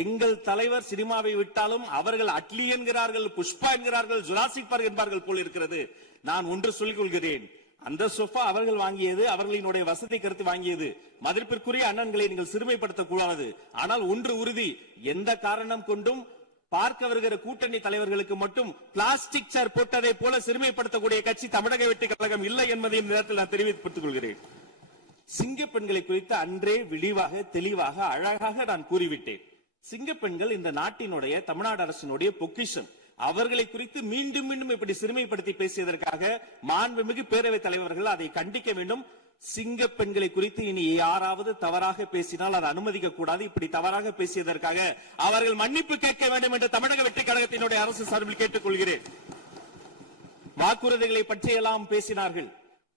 எங்கள் தலைவர் சினிமாவை விட்டாலும் அவர்கள் அட்லி என்கிறார்கள், புஷ்பா என்கிறார்கள், ஜுராசிக் பார்க் என்பார்கள் போல் இருக்கிறது. நான் ஒன்று சொல்லிக் கொள்கிறேன், அந்த சோஃபா அவர்கள் வாங்கியது, அவர்களினுடைய வசதி கருத்து வாங்கியது. மதிப்பிற்குரிய அண்ணன்களை நீங்கள் சிறுமைப்படுத்தக் கூடாது. ஆனால் ஒன்று உறுதி, எந்த காரணம் கொண்டும் பார்க்க வருகிற கூட்டணி தலைவர்களுக்கு மட்டும் பிளாஸ்டிக் சேர் போட்டதை போல சிறுமைப்படுத்தக்கூடிய கட்சி தமிழக வெற்றி கழகம் இல்லை என்பதையும் நேரத்தில் நான் தெரிவித்துக் கொள்கிறேன். சிங்க பெண்களை குறித்து அன்றே விழிவாக தெளிவாக அழகாக நான் கூறிவிட்டேன். சிங்க பெண்கள் இந்த நாட்டினுடைய தமிழ்நாடு அரசினுடைய பொக்கிஷம். அவர்களை குறித்து மீண்டும் மீண்டும் இப்படி சிறுமைப்படுத்தி பேசியதற்காக மாண்புமிகு பேரவைத் தலைவர்கள் அதை கண்டிக்க வேண்டும். சிங்க பெண்களை குறித்து இனி யாராவது தவறாக பேசினால் அதை அனுமதிக்க கூடாது. இப்படி தவறாக பேசியதற்காக அவர்கள் மன்னிப்பு கேட்க வேண்டும் என்று தமிழக வெற்றி கழகத்தினுடைய அரசு சார்பில் கேட்டுக் கொள்கிறேன். வாக்குறுதிகளை பற்றியெல்லாம் பேசினார்கள்.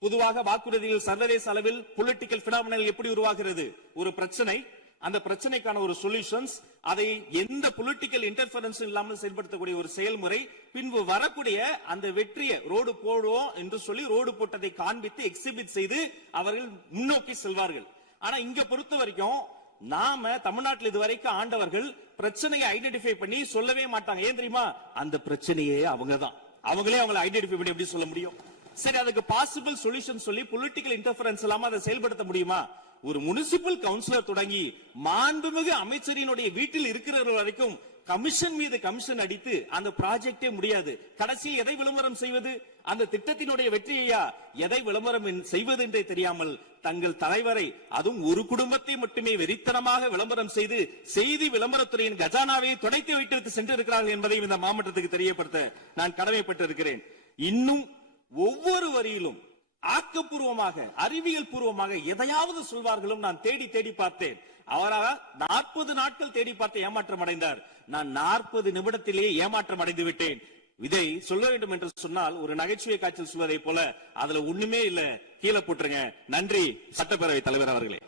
பொதுவாக வாக்குறுதிகள் சர்வதேச அளவில் பொலிட்டிக்கல் பினாமினல் எப்படி உருவாகிறது? ஒரு பிரச்சனை, அந்த பிரச்சனைக்கான ஒரு சொல்யூஷன்ஸ், அதை எந்த பொலிட்டிக்கல் இன்டர்ஃபரன்ஸ் இல்லாமல் செயல்படுத்தக்கூடிய ஒரு செயல்முறை, பின்பு வரக்கூடிய அந்த வெற்றியை ரோடு போடுவோம் என்று சொல்லி ரோடு போட்டதை காண்பித்து எக்ஸிபிட் செய்து அவர்கள் முன்னோக்கி செல்வார்கள். ஆனா இங்க பொறுத்த வரைக்கும் நாம தமிழ்நாட்டில் இதுவரைக்கும் ஆண்டவர்கள் பிரச்சனையை ஐடென்டிஃபை பண்ணி சொல்லவே மாட்டாங்க. ஏன் தெரியுமா? அந்த பிரச்சனையே அவங்கதான், அவங்களே அவங்களை ஐடென்டிஃபை பண்ணி எப்படி சொல்ல முடியும்? சரி, அதுக்கு பாசிபிள் சொல்யூஷன் சொல்லி பொலிட்டிக்கல் இன்டர்ஃபரன்ஸ் இல்லாம அதை செயல்படுத்த முடியுமா? ஒரு முனிசிபல் கவுன்சிலர் தொடங்கி மாண்புமிகு அமைச்சரினுடைய வீட்டில் இருக்கிறவர்கள் வரைக்கும் கமிஷன் மீது கமிஷன் அடித்து அந்த ப்ராஜெக்டே முடியாது. கடைசியில் எதை விளம்பரம் செய்வது? அந்த திட்டத்தினுடைய வெற்றியையா? எதை விளம்பரம் செய்வது என்றே தெரியாமல் தங்கள் தலைவரை, அதுவும் ஒரு குடும்பத்தை மட்டுமே வெறித்தனமாக விளம்பரம் செய்து செய்தி விளம்பரத்துறையின் கஜானாவை துடைத்து வைத்து சென்றிருக்கிறார்கள் என்பதையும் இந்த மாவட்டத்துக்கு தெரியப்படுத்த நான் கடமைப்பட்டிருக்கிறேன். இன்னும் ஒவ்வொரு வரியிலும் ஆக்கப்பூர்வமாக அறிவியல் பூர்வமாக எதையாவது சொல்வார்களும் நான் தேடி தேடி பார்த்தேன். அவராக 40 நாட்கள் தேடி பார்த்து ஏமாற்றம் அடைந்தார். நான் 40 நிமிடத்திலேயே ஏமாற்றம் அடைந்து விட்டேன். இதை சொல்ல வேண்டும் என்று சொன்னால் ஒரு நகைச்சுவை காட்சியில் சொல்வதை போல அதுல ஒண்ணுமே இல்ல, கீழே போட்டுருங்க. நன்றி சட்டப்பேரவை தலைவர் அவர்களே.